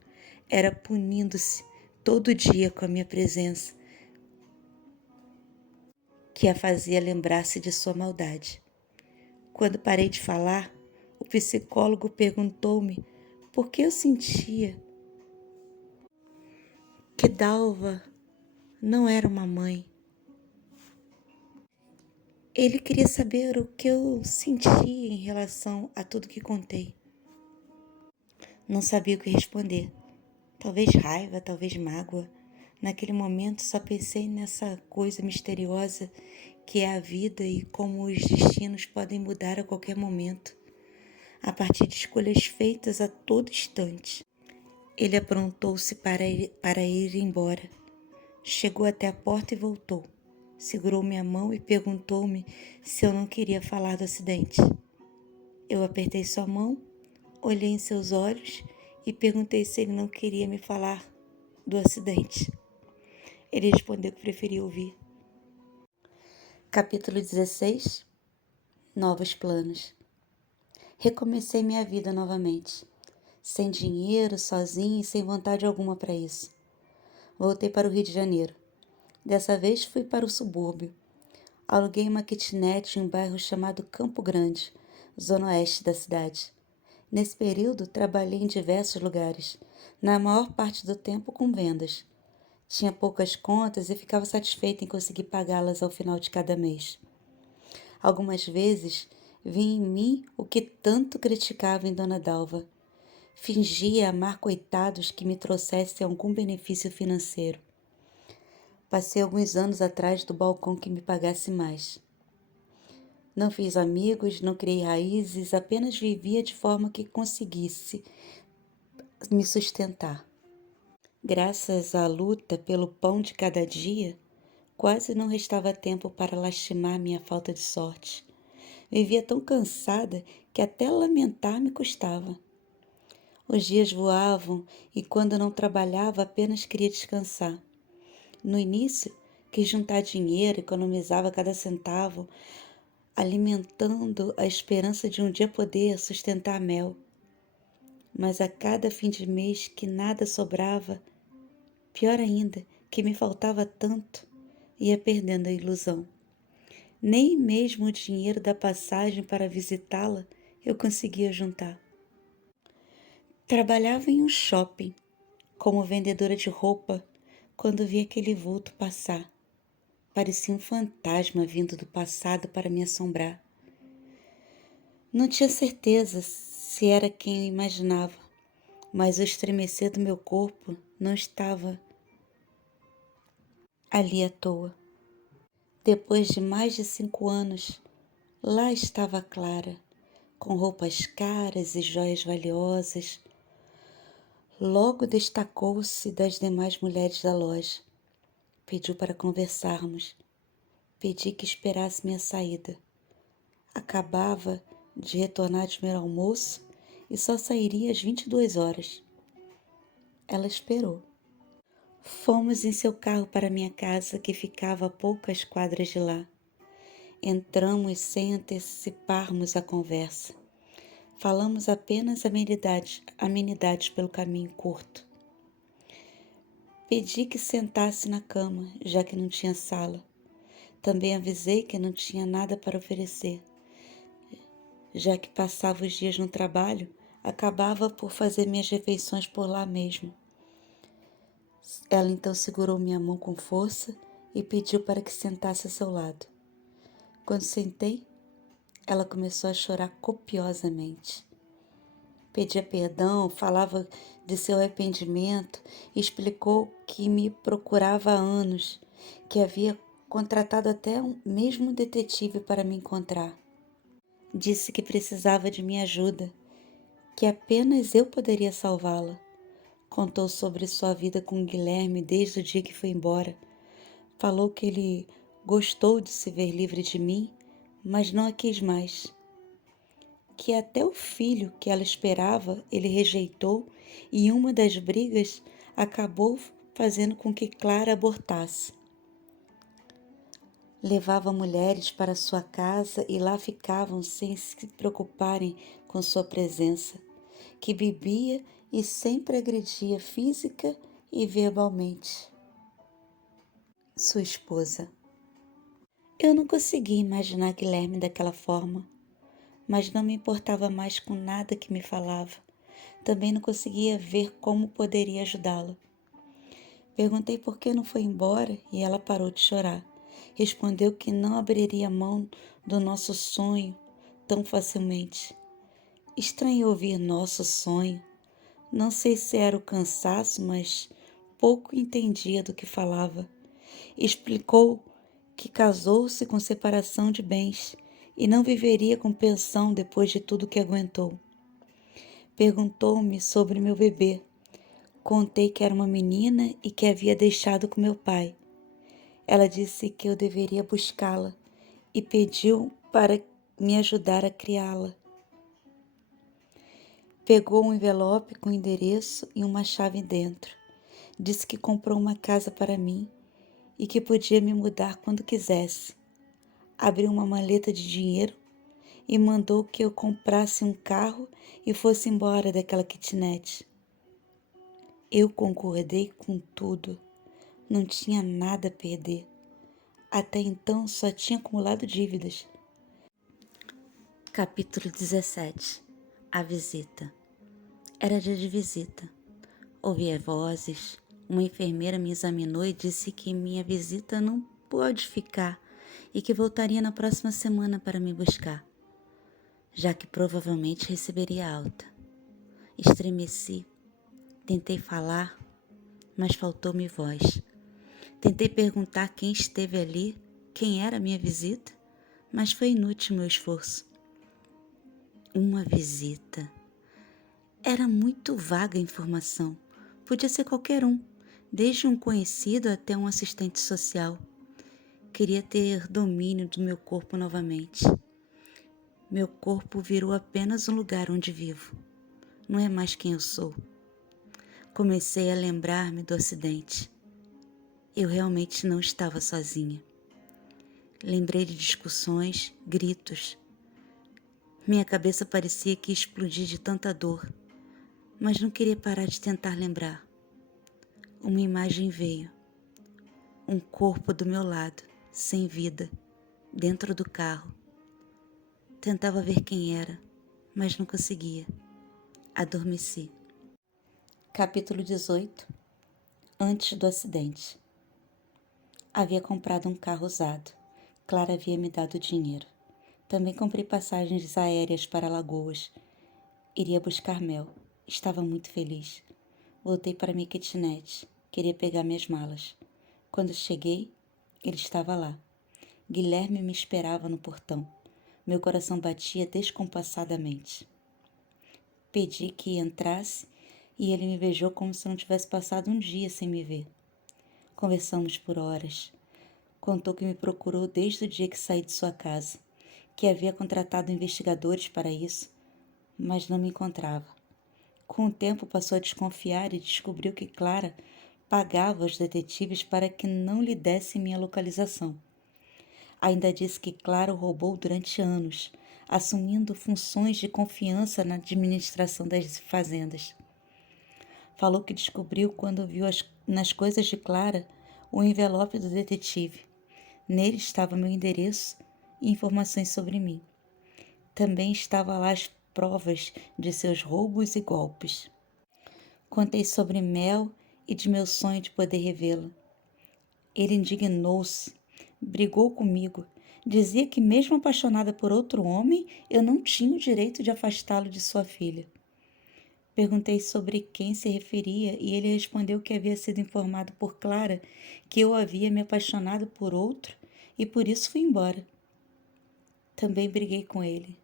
era punindo-se todo dia com a minha presença, que a fazia lembrar-se de sua maldade. Quando parei de falar, o psicólogo perguntou-me por que eu sentia que Dalva não era uma mãe. Ele queria saber o que eu sentia em relação a tudo que contei. Não sabia o que responder. Talvez raiva, talvez mágoa. Naquele momento só pensei nessa coisa misteriosa que é a vida e como os destinos podem mudar a qualquer momento, a partir de escolhas feitas a todo instante. Ele aprontou-se para ir embora. Chegou até a porta e voltou. Segurou minha mão e perguntou-me se eu não queria falar do acidente. Eu apertei sua mão, olhei em seus olhos e perguntei se ele não queria me falar do acidente. Ele respondeu que preferia ouvir. Capítulo 16. Novos planos. Recomecei minha vida novamente, sem dinheiro, sozinha e sem vontade alguma para isso. Voltei para o Rio de Janeiro. Dessa vez fui para o subúrbio. Aluguei uma kitnet em um bairro chamado Campo Grande, zona oeste da cidade. Nesse período, trabalhei em diversos lugares, na maior parte do tempo com vendas. Tinha poucas contas e ficava satisfeita em conseguir pagá-las ao final de cada mês. Algumas vezes, vi em mim o que tanto criticava em Dona Dalva. Fingia amar coitados que me trouxessem algum benefício financeiro. Passei alguns anos atrás do balcão que me pagasse mais. Não fiz amigos, não criei raízes, apenas vivia de forma que conseguisse me sustentar. Graças à luta pelo pão de cada dia, quase não restava tempo para lastimar minha falta de sorte. Vivia tão cansada que até lamentar me custava. Os dias voavam e quando não trabalhava apenas queria descansar. No início, quis juntar dinheiro, economizava cada centavo, alimentando a esperança de um dia poder sustentar Mel. Mas a cada fim de mês que nada sobrava, pior ainda, que me faltava tanto, ia perdendo a ilusão. Nem mesmo o dinheiro da passagem para visitá-la eu conseguia juntar. Trabalhava em um shopping, como vendedora de roupa, quando vi aquele vulto passar. Parecia um fantasma vindo do passado para me assombrar. Não tinha certeza se era quem eu imaginava, mas o estremecer do meu corpo não estava ali à toa. Depois de mais de 5 anos, lá estava Clara, com roupas caras e joias valiosas. Logo destacou-se das demais mulheres da loja. Pediu para conversarmos. Pedi que esperasse minha saída. Acabava de retornar de meu almoço e só sairia às 22 horas. Ela esperou. Fomos em seu carro para minha casa, que ficava a poucas quadras de lá. Entramos sem anteciparmos a conversa. Falamos apenas amenidades pelo caminho curto. Pedi que sentasse na cama, já que não tinha sala. Também avisei que não tinha nada para oferecer. Já que passava os dias no trabalho, acabava por fazer minhas refeições por lá mesmo. Ela então segurou minha mão com força e pediu para que sentasse ao seu lado. Quando sentei, ela começou a chorar copiosamente. Pedia perdão, falava de seu arrependimento e explicou que me procurava há anos, que havia contratado até mesmo um detetive para me encontrar. Disse que precisava de minha ajuda, que apenas eu poderia salvá-la. Contou sobre sua vida com Guilherme desde o dia que foi embora. Falou que ele gostou de se ver livre de mim, mas não a quis mais. Que até o filho que ela esperava ele rejeitou e uma das brigas acabou fazendo com que Clara abortasse. Levava mulheres para sua casa e lá ficavam sem se preocuparem com sua presença, que bebia e sempre agredia física e verbalmente sua esposa. Eu não conseguia imaginar Guilherme daquela forma, mas não me importava mais com nada que me falava. Também não conseguia ver como poderia ajudá-la. Perguntei por que não foi embora e ela parou de chorar. Respondeu que não abriria mão do nosso sonho tão facilmente. Estranho ouvir nosso sonho. Não sei se era o cansaço, mas pouco entendia do que falava. Explicou que casou-se com separação de bens e não viveria com pensão depois de tudo que aguentou. Perguntou-me sobre meu bebê. Contei que era uma menina e que havia deixado com meu pai. Ela disse que eu deveria buscá-la e pediu para me ajudar a criá-la. Pegou um envelope com endereço e uma chave dentro. Disse que comprou uma casa para mim e que podia me mudar quando quisesse. Abriu uma maleta de dinheiro e mandou que eu comprasse um carro e fosse embora daquela kitnet. Eu concordei com tudo. Não tinha nada a perder. Até então só tinha acumulado dívidas. Capítulo 17. A visita. Era dia de visita. Ouvi vozes. Uma enfermeira me examinou e disse que minha visita não pode ficar e que voltaria na próxima semana para me buscar, já que provavelmente receberia alta. Estremeci. Tentei falar, mas faltou-me voz. Tentei perguntar quem esteve ali, quem era a minha visita, mas foi inútil meu esforço. Uma visita. Era muito vaga a informação. Podia ser qualquer um, desde um conhecido até um assistente social. Queria ter domínio do meu corpo novamente. Meu corpo virou apenas um lugar onde vivo. Não é mais quem eu sou. Comecei a lembrar-me do acidente. Eu realmente não estava sozinha. Lembrei de discussões, gritos. Minha cabeça parecia que ia explodir de tanta dor, mas não queria parar de tentar lembrar. Uma imagem veio. Um corpo do meu lado, sem vida, dentro do carro. Tentava ver quem era, mas não conseguia. Adormeci. Capítulo 18. Antes do acidente. Havia comprado um carro usado. Clara havia me dado dinheiro. Também comprei passagens aéreas para Alagoas. Iria buscar Mel. Estava muito feliz. Voltei para minha kitnet. Queria pegar minhas malas. Quando cheguei, ele estava lá. Guilherme me esperava no portão. Meu coração batia descompassadamente. Pedi que entrasse e ele me beijou como se não tivesse passado um dia sem me ver. Conversamos por horas. Contou que me procurou desde o dia que saí de sua casa, que havia contratado investigadores para isso, mas não me encontrava. Com o tempo passou a desconfiar e descobriu que Clara pagava aos detetives para que não lhe dessem minha localização. Ainda disse que Clara o roubou durante anos, assumindo funções de confiança na administração das fazendas. Falou que descobriu quando viu nas coisas de Clara o envelope do detetive. Nele estava meu endereço e informações sobre mim. Também estavam lá as provas de seus roubos e golpes. Contei sobre Mel e de meu sonho de poder revê-la. Ele indignou-se, brigou comigo, dizia que mesmo apaixonada por outro homem, eu não tinha o direito de afastá-lo de sua filha. Perguntei sobre quem se referia e ele respondeu que havia sido informado por Clara que eu havia me apaixonado por outro e por isso fui embora. Também briguei com ele.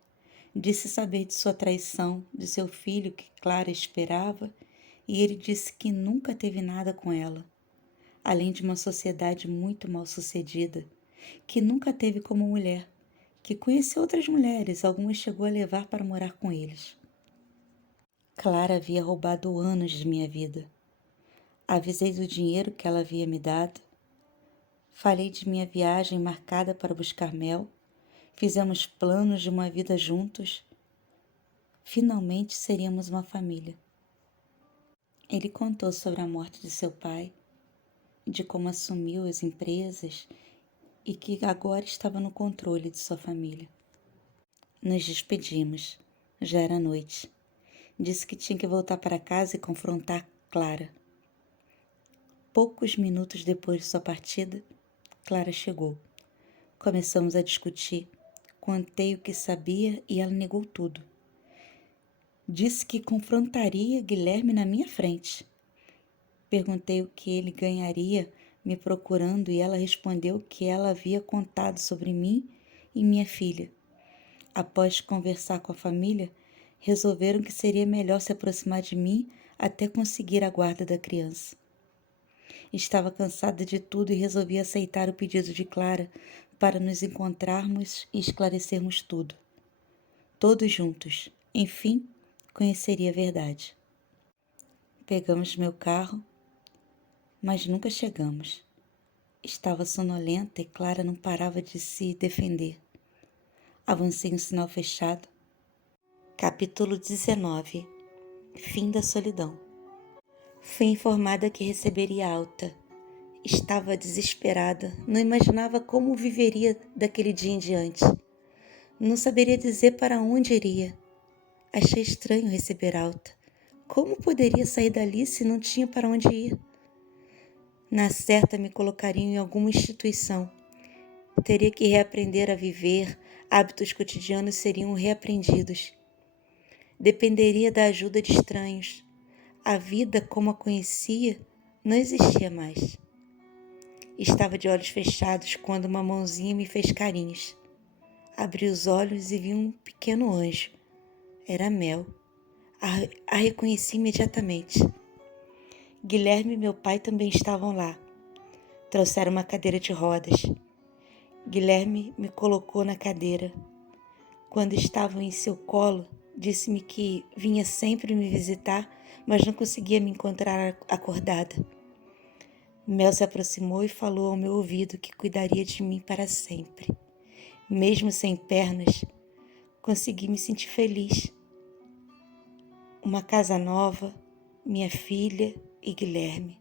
Disse saber de sua traição, de seu filho que Clara esperava, e ele disse que nunca teve nada com ela, além de uma sociedade muito mal sucedida, que nunca teve como mulher, que conheceu outras mulheres, algumas chegou a levar para morar com eles. Clara havia roubado anos de minha vida. Avisei do dinheiro que ela havia me dado. Falei de minha viagem marcada para buscar Mel. Fizemos planos de uma vida juntos. Finalmente seríamos uma família. Ele contou sobre a morte de seu pai, de como assumiu as empresas e que agora estava no controle de sua família. Nos despedimos. Já era noite. Disse que tinha que voltar para casa e confrontar Clara. Poucos minutos depois de sua partida, Clara chegou. Começamos a discutir. Contei o que sabia e ela negou tudo. Disse que confrontaria Guilherme na minha frente. Perguntei o que ele ganharia me procurando e ela respondeu que ela havia contado sobre mim e minha filha. Após conversar com a família, resolveram que seria melhor se aproximar de mim até conseguir a guarda da criança. Estava cansada de tudo e resolvi aceitar o pedido de Clara para nos encontrarmos e esclarecermos tudo. Todos juntos. Enfim, conheceria a verdade. Pegamos meu carro, mas nunca chegamos. Estava sonolenta e Clara não parava de se defender. Avancei um sinal fechado. Capítulo 19. Fim da solidão. Fui informada que receberia alta. Estava desesperada, não imaginava como viveria daquele dia em diante. Não saberia dizer para onde iria. Achei estranho receber alta. Como poderia sair dali se não tinha para onde ir? Na certa me colocariam em alguma instituição. Teria que reaprender a viver, hábitos cotidianos seriam reaprendidos. Dependeria da ajuda de estranhos. A vida como a conhecia não existia mais. Estava de olhos fechados quando uma mãozinha me fez carinhos. Abri os olhos e vi um pequeno anjo. Era Mel. A reconheci imediatamente. Guilherme e meu pai também estavam lá. Trouxeram uma cadeira de rodas. Guilherme me colocou na cadeira. Quando estavam em seu colo, disse-me que vinha sempre me visitar, mas não conseguia me encontrar acordada. Mel se aproximou e falou ao meu ouvido que cuidaria de mim para sempre. Mesmo sem pernas, consegui me sentir feliz. Uma casa nova, minha filha e Guilherme.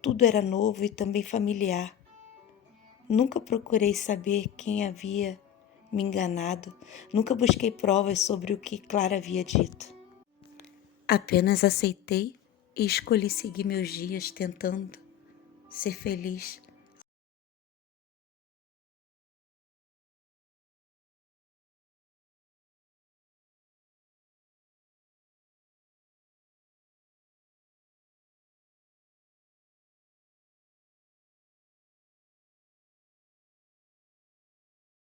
Tudo era novo e também familiar. Nunca procurei saber quem havia me enganado. Nunca busquei provas sobre o que Clara havia dito. Apenas aceitei e escolhi seguir meus dias tentando ser feliz